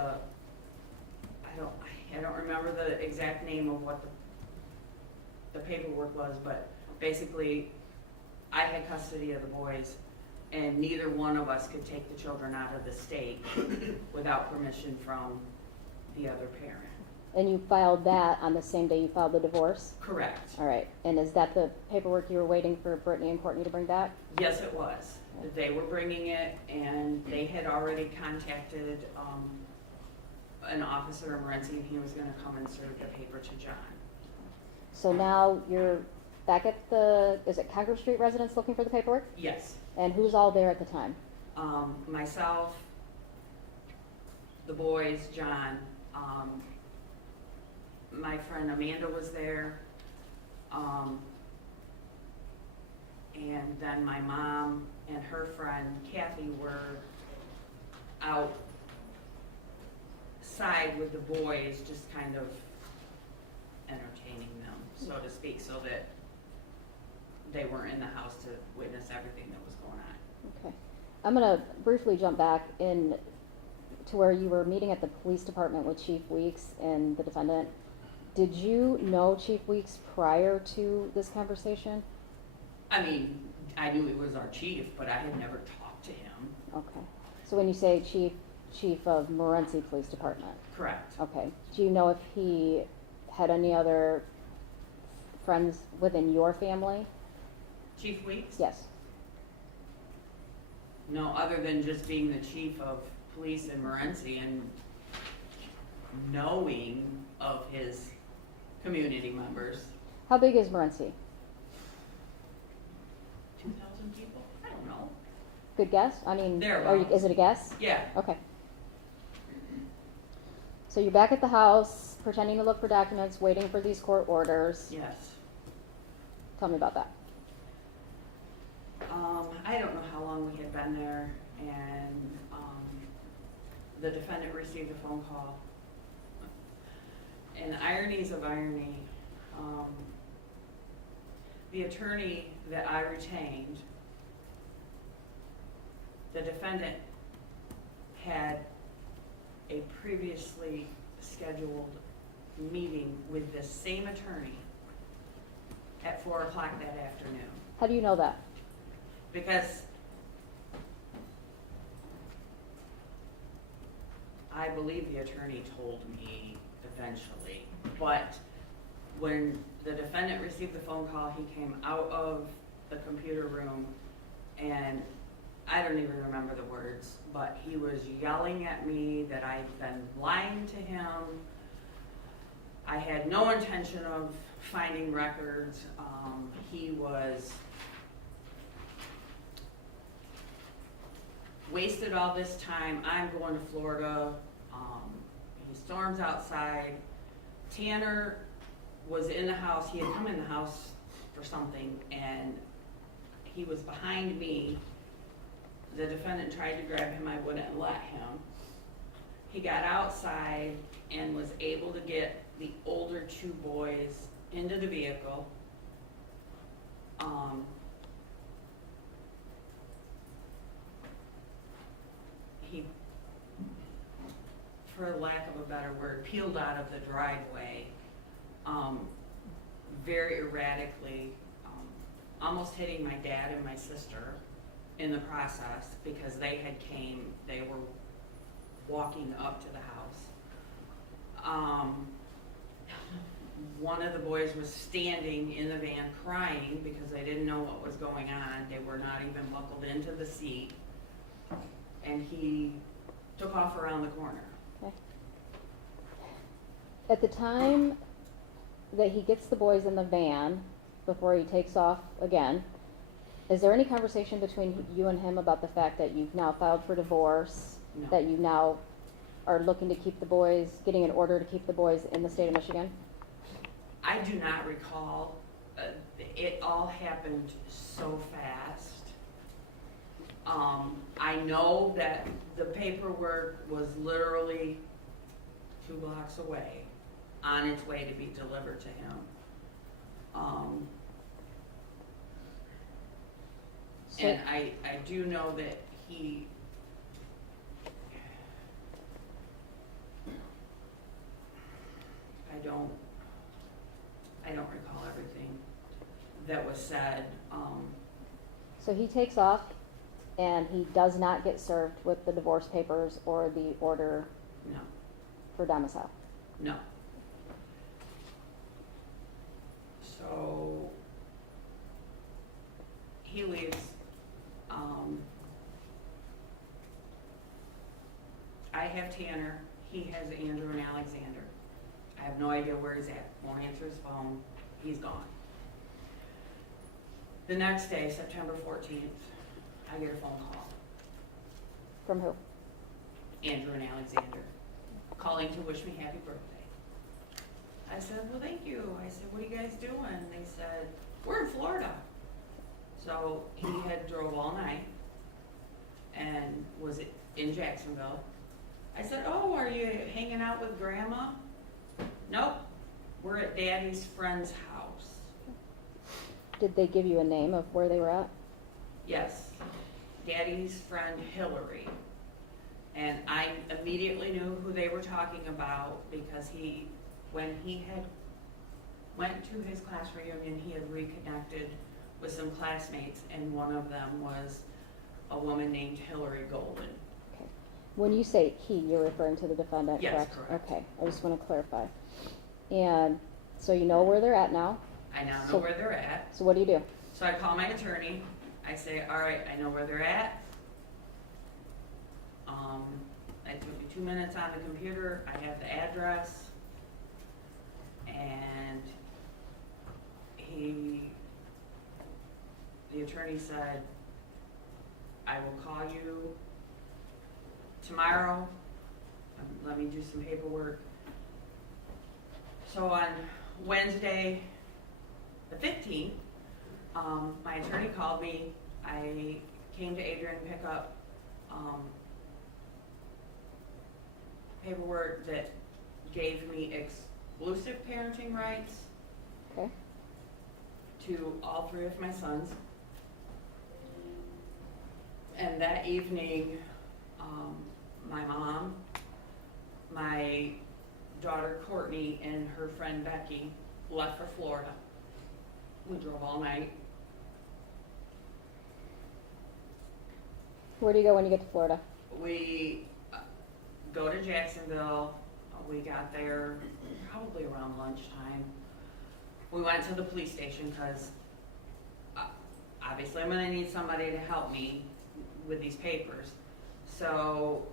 I don't remember the exact name of what the paperwork was, but basically I had custody of the boys and neither one of us could take the children out of the state without permission from the other parent. And you filed that on the same day you filed the divorce? Correct. All right, and is that the paperwork you were waiting for Brittany and Courtney to bring back? Yes, it was. They were bringing it and they had already contacted an officer in Morenci, and he was gonna come and serve the paper to John. So now you're back at is it Congress Street residence looking for the paperwork? Yes. And who's all there at the time? Myself, the boys, John, my friend Amanda was there, and then my mom and her friend Kathy were outside with the boys, just kind of entertaining them, so to speak, so that they weren't in the house to witness everything that was going on. Okay. I'm gonna briefly jump back in to where you were meeting at the police department with Chief Weeks and the defendant. Did you know Chief Weeks prior to this conversation? I mean, I knew he was our chief, but I had never talked to him. Okay. So when you say chief of Morenci Police Department? Correct. Okay. Do you know if he had any other friends within your family? Chief Weeks? Yes. No, other than just being the chief of police in Morenci and knowing of his community members. How big is Morenci? 2,000 people? I don't know. Good guess? I mean, Thereabouts. is it a guess? Yeah. Okay. So you're back at the house, pretending to look for documents, waiting for these court orders. Yes. Tell me about that. I don't know how long we had been there, and the defendant received a phone call. And ironies of irony, the attorney that I retained, the defendant had a previously scheduled meeting with the same attorney at 4 o'clock that afternoon. How do you know that? Because I believe the attorney told me eventually, but when the defendant received the phone call, he came out of the computer room, and I don't even remember the words, but he was yelling at me that I'd been lying to him. I had no intention of finding records. He was wasted all this time. I'm going to Florida. He storms outside. Tanner was in the house. He had come in the house for something, and he was behind me. The defendant tried to grab him. I wouldn't let him. He got outside and was able to get the older 2 boys into the vehicle. He, for lack of a better word, peeled out of the driveway very erratically, almost hitting my dad and my sister in the process because they were walking up to the house. One of the boys was standing in the van crying because they didn't know what was going on. They were not even buckled into the seat. And he took off around the corner. Okay. At the time that he gets the boys in the van, before he takes off again, is there any conversation between you and him about the fact that you've now filed for divorce, No. that you now are looking to keep the boys, getting an order to keep the boys in the state of Michigan? I do not recall. It all happened so fast. I know that the paperwork was literally 2 blocks away, on its way to be delivered to him. So- And I do know that he, I don't recall everything that was said. So he takes off and he does not get served with the divorce papers or the order No, for domicile. no. So he leaves. I have Tanner. He has Andrew and Alexander. I have no idea where he's at. Won't answer his phone. He's gone. The next day, September 14th, I get a phone call. From who? Andrew and Alexander calling to wish me happy birthday. I said, well, thank you. I said, what are you guys doing? They said, we're in Florida. So he had drove all night and was in Jacksonville. I said, oh, are you hanging out with Grandma? Nope. We're at Daddy's friend's house. Did they give you a name of where they were at? Yes. Daddy's friend Hillary. And I immediately knew who they were talking about because when he had went to his class reunion, he had reconnected with some classmates, and one of them was a woman named Hillary Golden. Okay. When you say he, you're referring to the defendant, Yes, correct? correct. Okay, I just want to clarify. And so you know where they're at now. I now know So- where they're at. So what do you do? So I call my attorney. I say, all right, I know where they're at. It took me 2 minutes on the computer. I have the address. And the attorney said, I will call you tomorrow. Let me do some paperwork. So on Wednesday, the 15th, my attorney called me. I came to Adrian to pick up paperwork that gave me exclusive parenting rights Okay. to all 3 of my sons. And that evening, my mom, my daughter Courtney, and her friend Becky left for Florida. We drove all night. Where do you go when you get to Florida? We go to Jacksonville. We got there probably around lunchtime. We went to the police station because obviously I'm going to need somebody to help me with these papers. So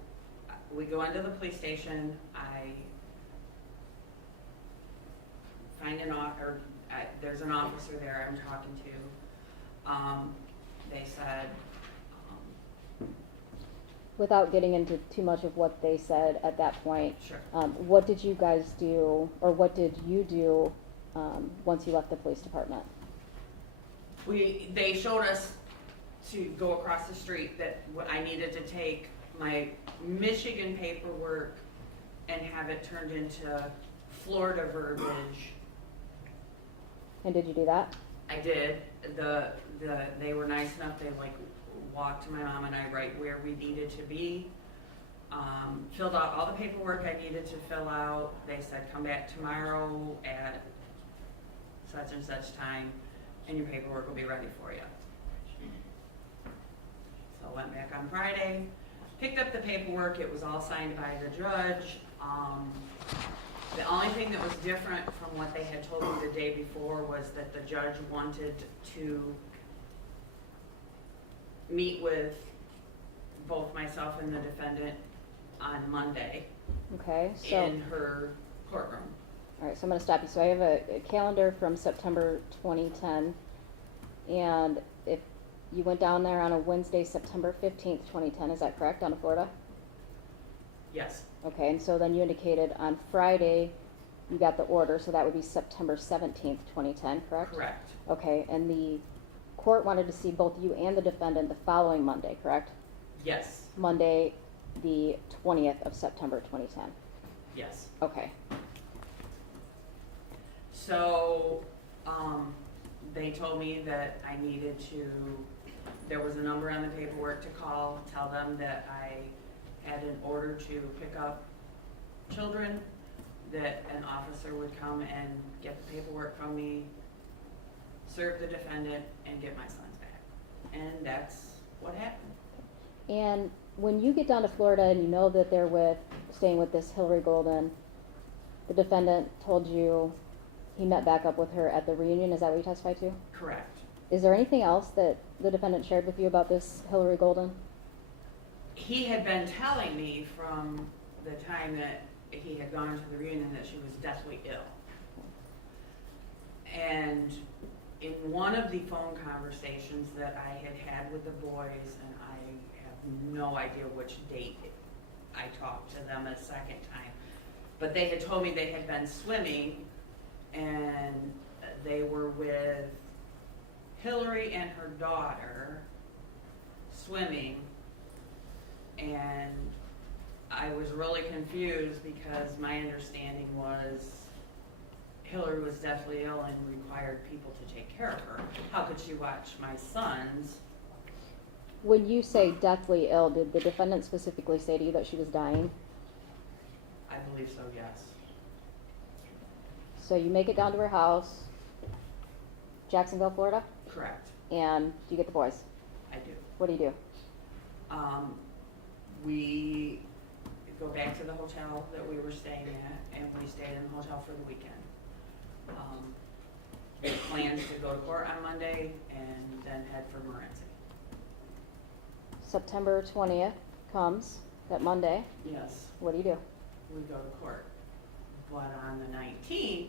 we go into the police station. I find there's an officer there I'm talking to. They said, Without getting into too much of what they said at that point, sure. what did you guys do, or what did you do once you left the police department? They showed us to go across the street that I needed to take my Michigan paperwork and have it turned into Florida verbiage. And did you do that? I did. They were nice enough. They walked to my mom and I right where we needed to be. Filled out all the paperwork I needed to fill out. They said come back tomorrow at such and such time and your paperwork will be ready for you. So I went back on Friday, picked up the paperwork. It was all signed by the judge. The only thing that was different from what they had told me the day before was that the judge wanted to meet with both myself and the defendant on Monday Okay, so, in her courtroom. all right, so I'm gonna stop you. So I have a calendar from September 2010, and if you went down there on a Wednesday, September 15th, 2010, is that correct, down to Florida? Yes, Okay, and so then you indicated on Friday you got the order, so that would be September 17th, 2010, correct? correct. Okay, and the court wanted to see both you and the defendant the following Monday, correct? Yes, Monday, the 20th of September 2010. yes. Okay, So, they told me that I needed to, there was a number on the paperwork to call, tell them that I had an order to pick up children, that an officer would come and get the paperwork from me, serve the defendant, and get my sons back. And that's what happened. and when you get down to Florida and you know that they're staying with this Hillary Golden, the defendant told you he met back up with her at the reunion, is that what you testified to? Correct. Is there anything else that the defendant shared with you about this Hillary Golden? He had been telling me from the time that he had gone to the reunion that she was deathly ill. And in one of the phone conversations that I had had with the boys, and I have no idea which date I talked to them a second time, but they had told me they had been swimming and they were with Hillary and her daughter swimming, and I was really confused because my understanding was Hillary was deathly ill and required people to take care of her. How could she watch my sons? When you say deathly ill, did the defendant specifically say to you that she was dying? I believe so, yes. So you make it down to her house, Jacksonville, Florida, Correct. and you get the boys. I do. What do you do? We go back to the hotel that we were staying at, and we stayed in the hotel for the weekend. Plans to go to court on Monday and then head for Morenci. September 20th comes, that Monday. Yes, What do you do? we go to court. But on the 19th,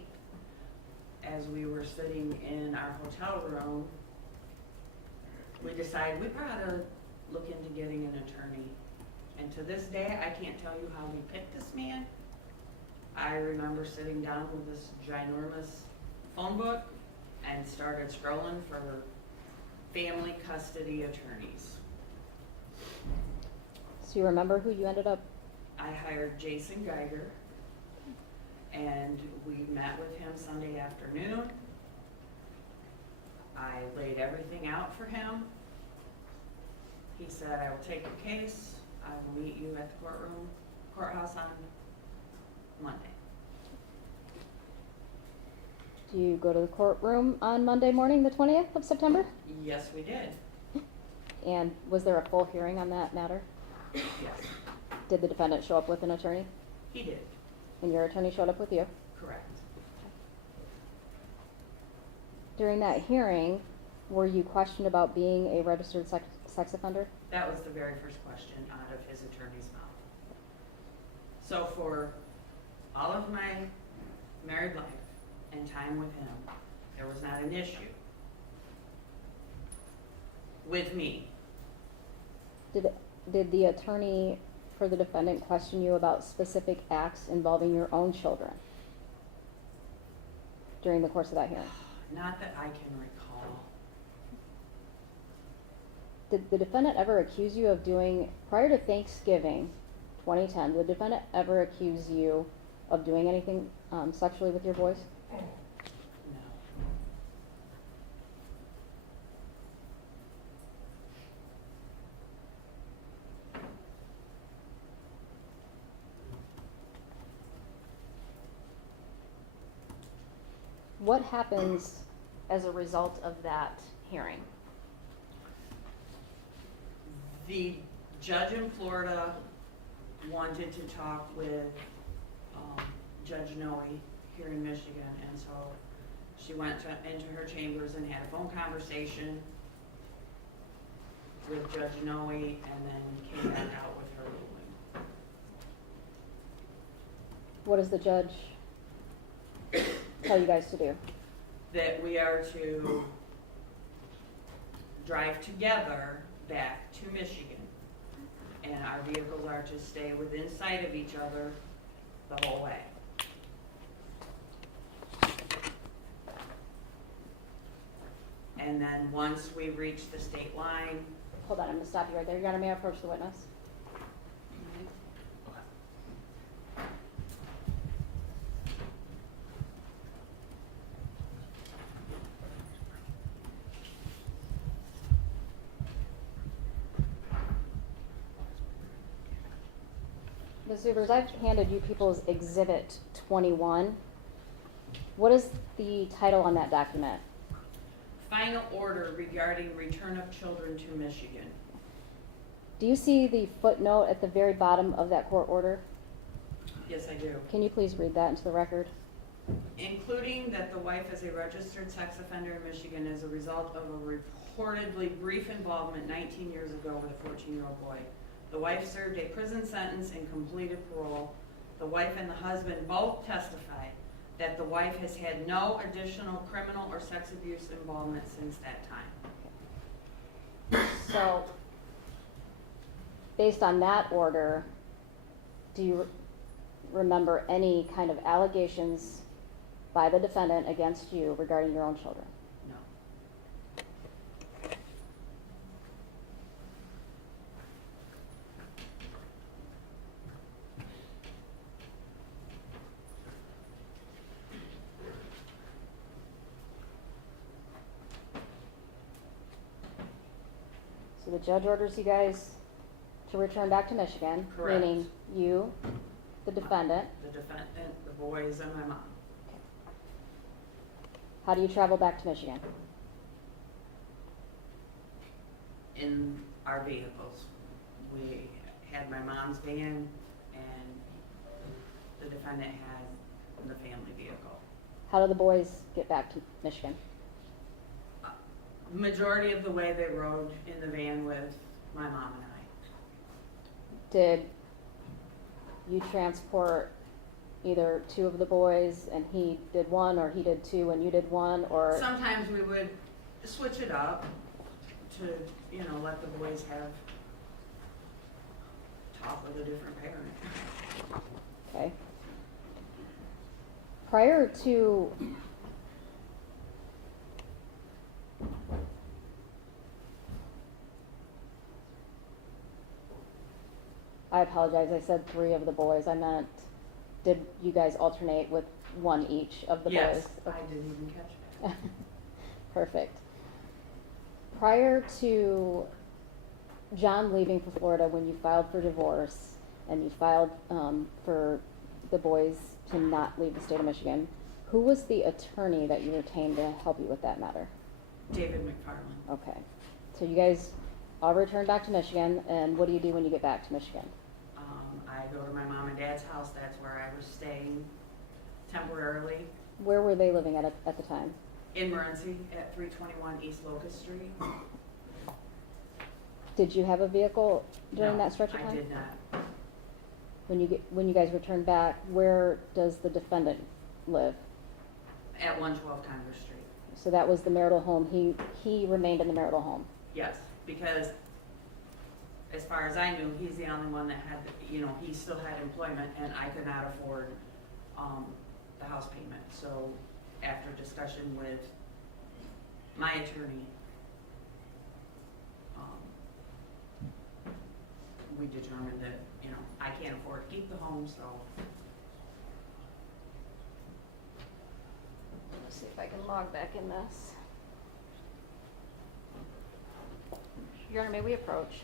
as we were sitting in our hotel room, we decided we probably ought to look into getting an attorney. And to this day, I can't tell you how we picked this man. I remember sitting down with this ginormous phone book and started scrolling for family custody attorneys. So you remember who you ended up I hired Jason Geiger, and we met with him Sunday afternoon. I laid everything out for him. He said, I will take your case. I will meet you at the courthouse on Monday. Do you go to the courtroom on Monday morning, the 20th of September? Yes, we did. And was there a full hearing on that matter? Yes, Did the defendant show up with an attorney? he did. And your attorney showed up with you? Correct. During that hearing, were you questioned about being a registered sex offender? That was the very first question out of his attorney's mouth. So for all of my married life and time with him, there was not an issue with me. Did the attorney for the defendant question you about specific acts involving your own children during the course of that hearing? Not that I can recall. Did the defendant ever accuse you of doing, prior to Thanksgiving 2010, did the defendant ever accuse you of doing anything sexually with your boys? No. What happens as a result of that hearing? The judge in Florida wanted to talk with Judge Noe here in Michigan, and so she went into her chambers and had a phone conversation with Judge Noe, and then came back out with her ruling. What does the judge tell you guys to do? That we are to drive together back to Michigan, and our vehicles are to stay within sight of each other the whole way. And then once we reach the state line, Hold on, I'm gonna stop you right there. Your Honor, may I approach the witness? Ms. Zuvers, I've handed you people's Exhibit 21. What is the title on that document? final order regarding return of children to Michigan. Do you see the footnote at the very bottom of that court order? Yes, I do. Can you please read that into the record? Including that the wife is a registered sex offender in Michigan as a result of a reportedly brief involvement 19 years ago with a 14-year-old boy. The wife served a prison sentence and completed parole. The wife and the husband both testified that the wife has had no additional criminal or sex abuse involvement since that time. So, based on that order, do you remember any kind of allegations by the defendant against you regarding your own children? No. So the judge orders you guys to return back to Michigan, Correct. meaning you, the defendant. The defendant, the boys, and my mom. How do you travel back to Michigan? In our vehicles. We had my mom's van and the defendant had the family vehicle. How do the boys get back to Michigan? Majority of the way they rode in the van with my mom and I. Did you transport either two of the boys and he did one, or he did two and you did one, or? Sometimes we would switch it up to, you know, let the boys have talk with a different parent. Okay. Prior to I apologize, I said 3 of the boys, I meant, did you guys alternate with 1 each of the boys? Yes, I Okay. didn't even catch that. Perfect. Prior to John leaving for Florida, when you filed for divorce and you filed for the boys to not leave the state of Michigan, who was the attorney that you retained to help you with that matter? David McFarland. Okay. So you guys all returned back to Michigan, and what do you do when you get back to Michigan? I go to my mom and dad's house. That's where I was staying temporarily. Where were they living at the time? In Morenci at 321 East Locust Street. Did you have a vehicle during No, that stretch of time? I did not. When you guys returned back, where does the defendant live? At 112 Congress Street. So that was the marital home. He remained in the marital home. Yes, because as far as I knew, he's the only one that had, he still had employment, and I could not afford the house payment. So after discussion with my attorney, we determined that, I can't afford to keep the home, so. Let's see if I can log back in this. Your Honor, may we approach?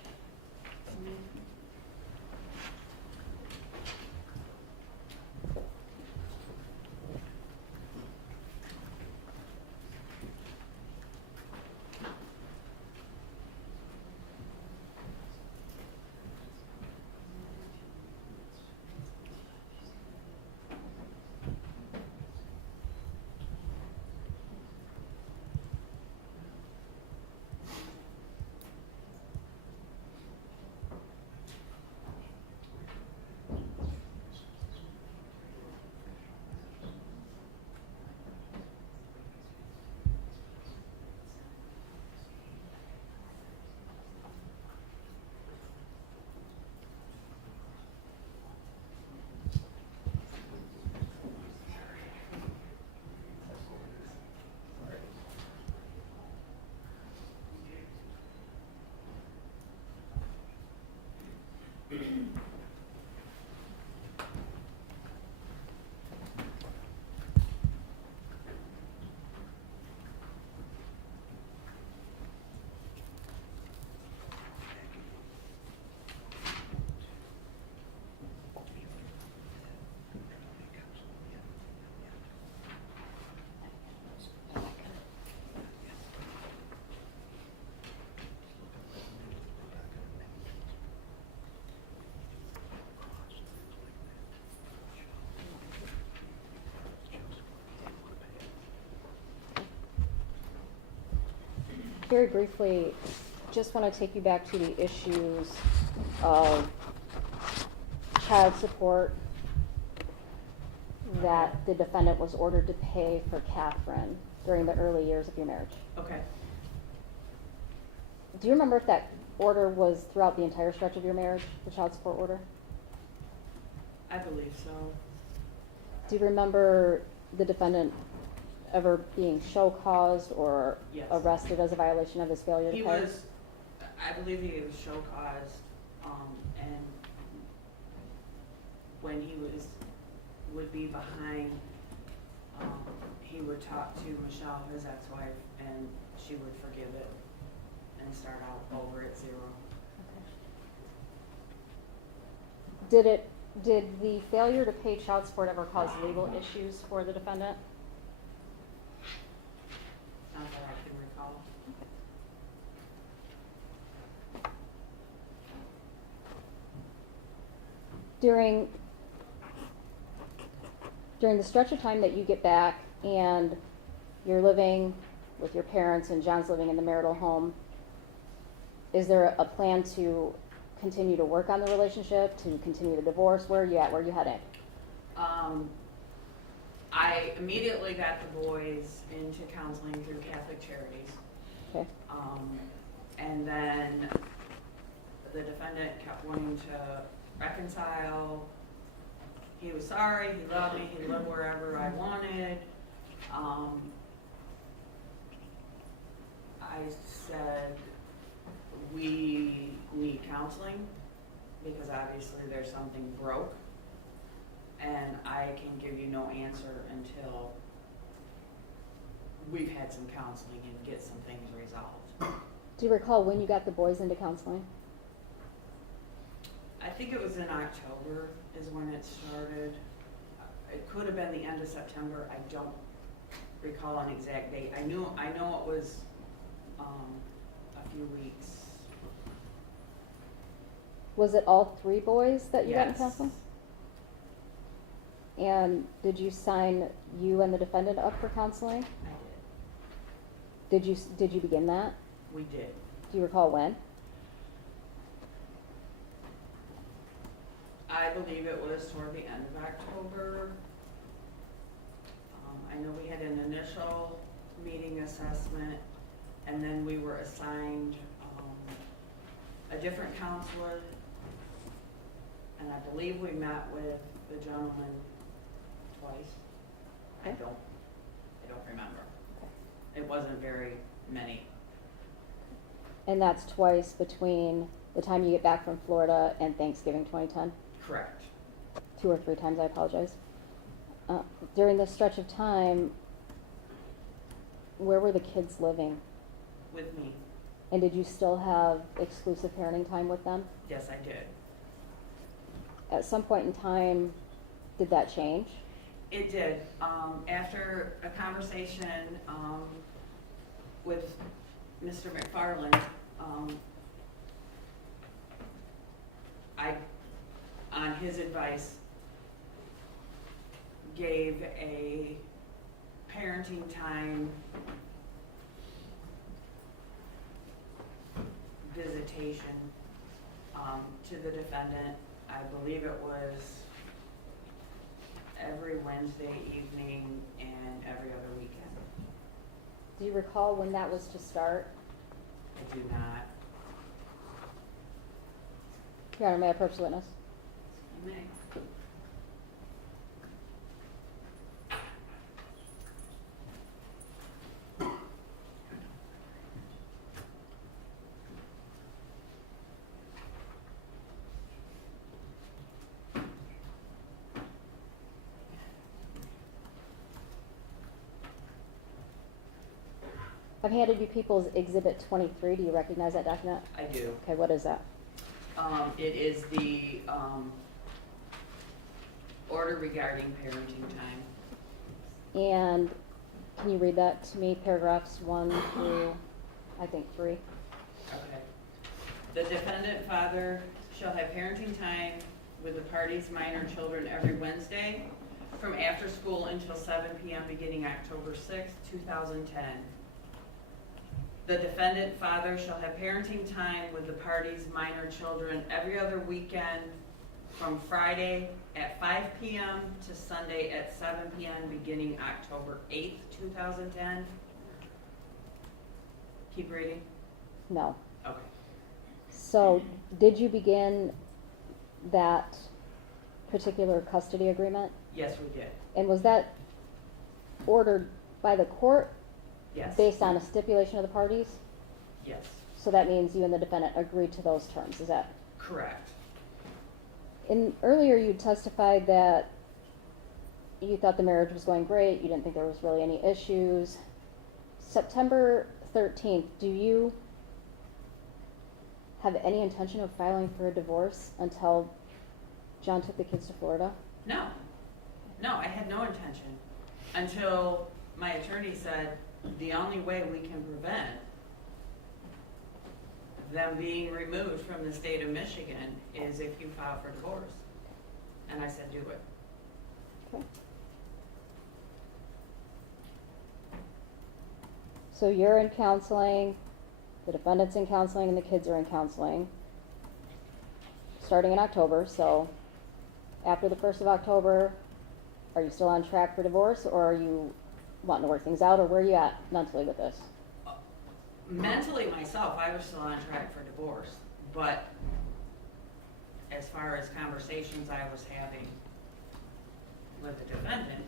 Very briefly, just want to take you back to the issues of child support that the defendant was ordered to pay for Catherine during the early years of your marriage. Okay. Do you remember if that order was throughout the entire stretch of your marriage, the child support order? I believe so. Do you remember the defendant ever being show-caused or Yes. arrested as a violation of his failure to He pay? was, I believe he was show caused, and when he would be behind, he would talk to Michelle, his ex-wife, and she would forgive it and start out over at 0. Did the failure to pay child support ever cause legal issues for the defendant? Not that I can recall. During the stretch of time that you get back and you're living with your parents and John's living in the marital home, is there a plan to continue to work on the relationship, to continue the divorce? Where are you at? Where are you heading? I immediately got the boys into counseling through Catholic Charities. Okay. And then the defendant kept wanting to reconcile. He was sorry, he loved me, he'd live wherever I wanted. I said, we need counseling. because obviously there's something broke. And I can give you no answer until we've had some counseling and get some things resolved. Do you recall when you got the boys into counseling? I think it was in October is when it started. It could have been the end of September. I don't recall an exact date. I know it was a few weeks. Was it all 3 boys that you got in Yes. counseling? And did you sign you and the defendant up for counseling? I did. Did you begin that? We did. Do you recall when? I believe it was toward the end of October. I know we had an initial meeting assessment, and then we were assigned a different counselor. And I believe we met with the gentleman twice. I Okay. don't remember. Okay. It wasn't very many. And that's twice between the time you get back from Florida and Thanksgiving 2010? Correct. 2 or 3 times, I apologize. During this stretch of time, where were the kids living? With me. And did you still have exclusive parenting time with them? Yes, I did. At some point in time, did that change? It did. After a conversation with Mr. McFarland, I, on his advice, gave a parenting time visitation to the defendant. I believe it was every Wednesday evening and every other weekend. Do you recall when that was to start? I do not. Your Honor, may I approach the witness? You may. I've handed you People's Exhibit 23. Do you recognize that document? I do. Okay, what is that? It is the order regarding parenting time. And can you read that to me, paragraphs 1 through, I think, 3? Okay. The defendant father shall have parenting time with the parties' minor children every Wednesday from after school until 7 p.m. beginning October 6, 2010. The defendant father shall have parenting time with the parties' minor children every other weekend from Friday at 5 p.m. to Sunday at 7 p.m. beginning October 8th, 2010. Keep reading. No. Okay. So, did you begin that particular custody agreement? Yes, we did. And was that ordered by the court Yes. based on a stipulation of the parties? Yes. So that means you and the defendant agreed to those terms, is that? Correct. Earlier you testified that you thought the marriage was going great, you didn't think there was really any issues. September 13th, do you have any intention of filing for a divorce until John took the kids to Florida? No. No, I had no intention until my attorney said the only way we can prevent them being removed from the state of Michigan is if you file for divorce. And I said, do it. Okay. So you're in counseling, the defendant's in counseling, and the kids are in counseling, starting in October. So after the 1st of October, are you still on track for divorce, or are you wanting to work things out, or where are you at mentally with this? Mentally myself, I was still on track for divorce, but as far as conversations I was having with the defendant,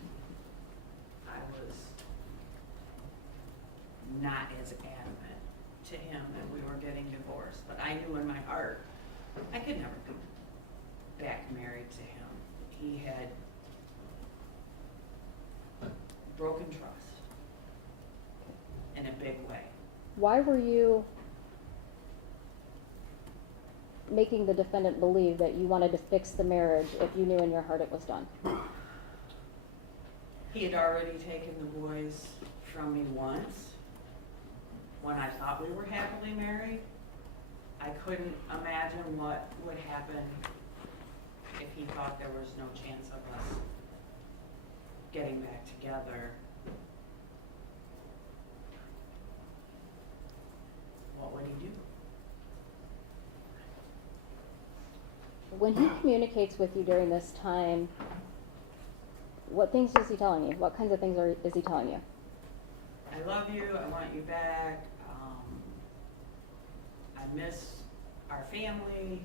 I was not as adamant to him that we were getting divorced, but I knew in my heart I could never back married to him. He had broken trust in a big way. Why were you making the defendant believe that you wanted to fix the marriage if you knew in your heart it was done? He had already taken the boys from me once when I thought we were happily married. I couldn't imagine what would happen if he thought there was no chance of us getting back together. What would he do? When he communicates with you during this time, what things is he telling you? What kinds of things is he telling you? I love you, I want you back, I miss our family,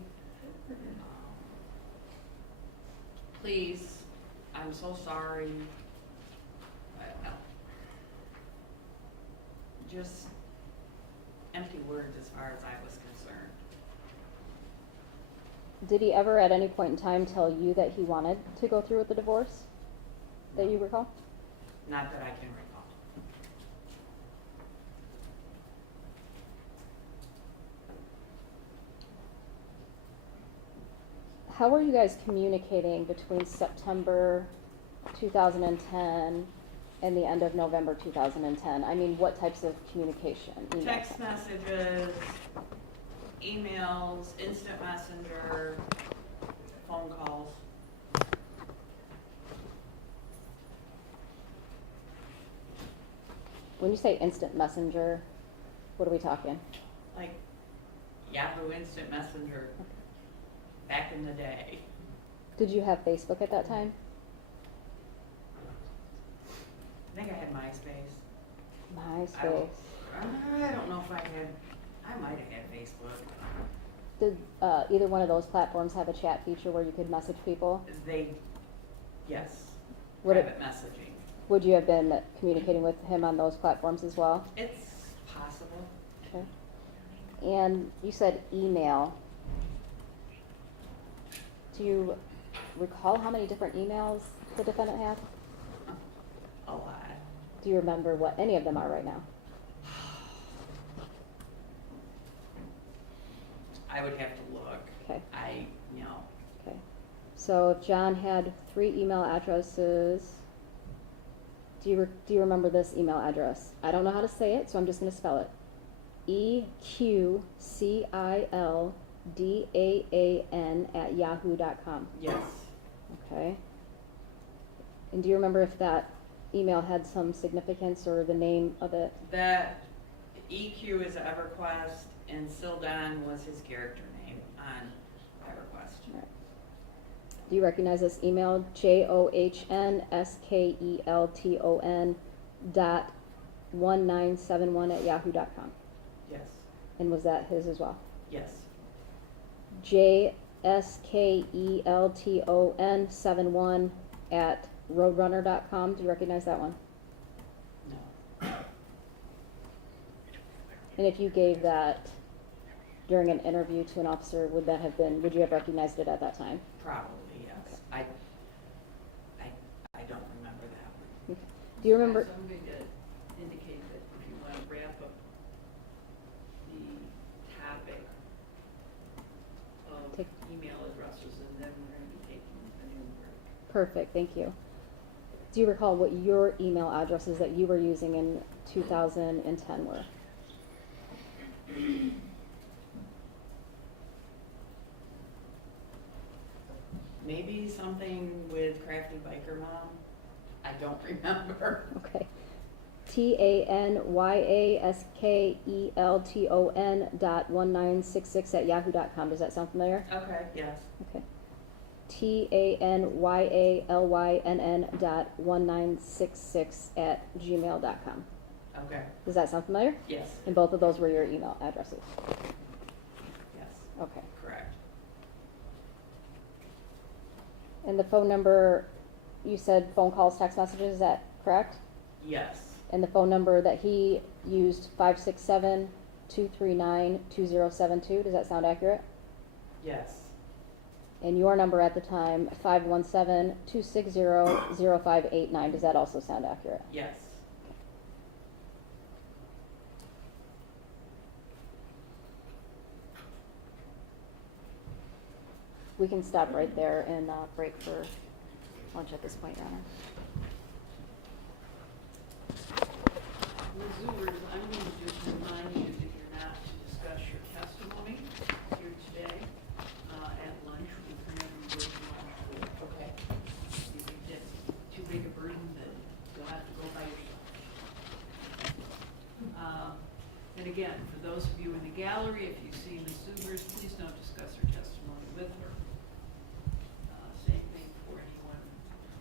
please, I'm so sorry. Just empty words as far as I was concerned. Did he ever at any point in time tell you that he wanted to go through with the divorce that you recall? Not that I can recall. How were you guys communicating between September 2010 and the end of November 2010? I mean, what types of communication? Email? Text messages, emails, instant messenger, phone calls. When you say instant messenger, what are we talking? Like Yahoo Instant Messenger back in the day. Did you have Facebook at that time? I think I had MySpace. MySpace. I don't know if I might have had Facebook. Did either one of those platforms have a chat feature where you could message people? Yes, Would private messaging. Would you have been communicating with him on those platforms as well? It's possible. Okay. And you said email. Do you recall how many different emails the defendant had? A lot. Do you remember what any of them are right now? I would have to look. Okay. Okay. So if John had 3 email addresses, do you remember this email address? I don't know how to say it, so I'm just going to spell it. EQCILDAAN@yahoo.com. Yes. Okay. And do you remember if that email had some significance or the name of it? That EQ is EverQuest and Sildon was his character name on EverQuest. All right. Do you recognize this email? JOHNSKELTON.1971@yahoo.com. Yes. And was that his as well? Yes. JSKELTON71@roadrunner.com. Do you recognize that one? No. And if you gave that during an interview to an officer, would you have recognized it at that time? Probably, yes. Okay. I don't remember that one. Okay. Do you remember? So I'm going to indicate that if you want to wrap up the topic of Take- email addresses, and then we're going to be taking a new break. Perfect, thank you. Do you recall what your email addresses that you were using in 2010 were? Maybe something with Crafty Biker Mom. I don't remember. Okay. TANYASKELTON.1966@yahoo.com. Does that sound familiar? Okay, yes. Okay. TANYALYNN.1966@gmail.com. Okay, Does that sound familiar? yes, And both of those were your email addresses? yes, Okay. correct. And the phone number, you said phone calls, text messages, is that correct? Yes, And the phone number that he used, 567-239-2072, does that sound accurate? yes, And your number at the time, 517-260-0589. Does that also sound accurate? Yes. We can stop right there and break for lunch at this point, Your Honor. Ms. Zuvers, I'm going to just remind you that you're not to discuss your testimony here today at lunch. We permit you to go to lunch. Okay. If you get too big a burden, then you'll have to go by yourself. And again, for those of you in the gallery, if you see Ms. Zuvers, please don't discuss her testimony with her. Same thing for anyone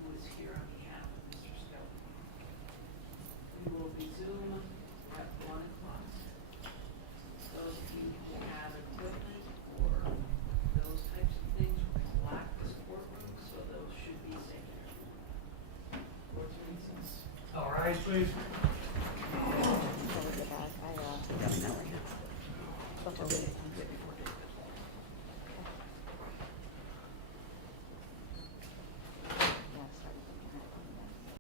who is here on behalf of Mr. Skelton. We will resume at 1 o'clock. Those of you who have equipment or those types of things will lock this courtroom, so those should be safe. Court's recess. All right, please. I'll look at that. Before we-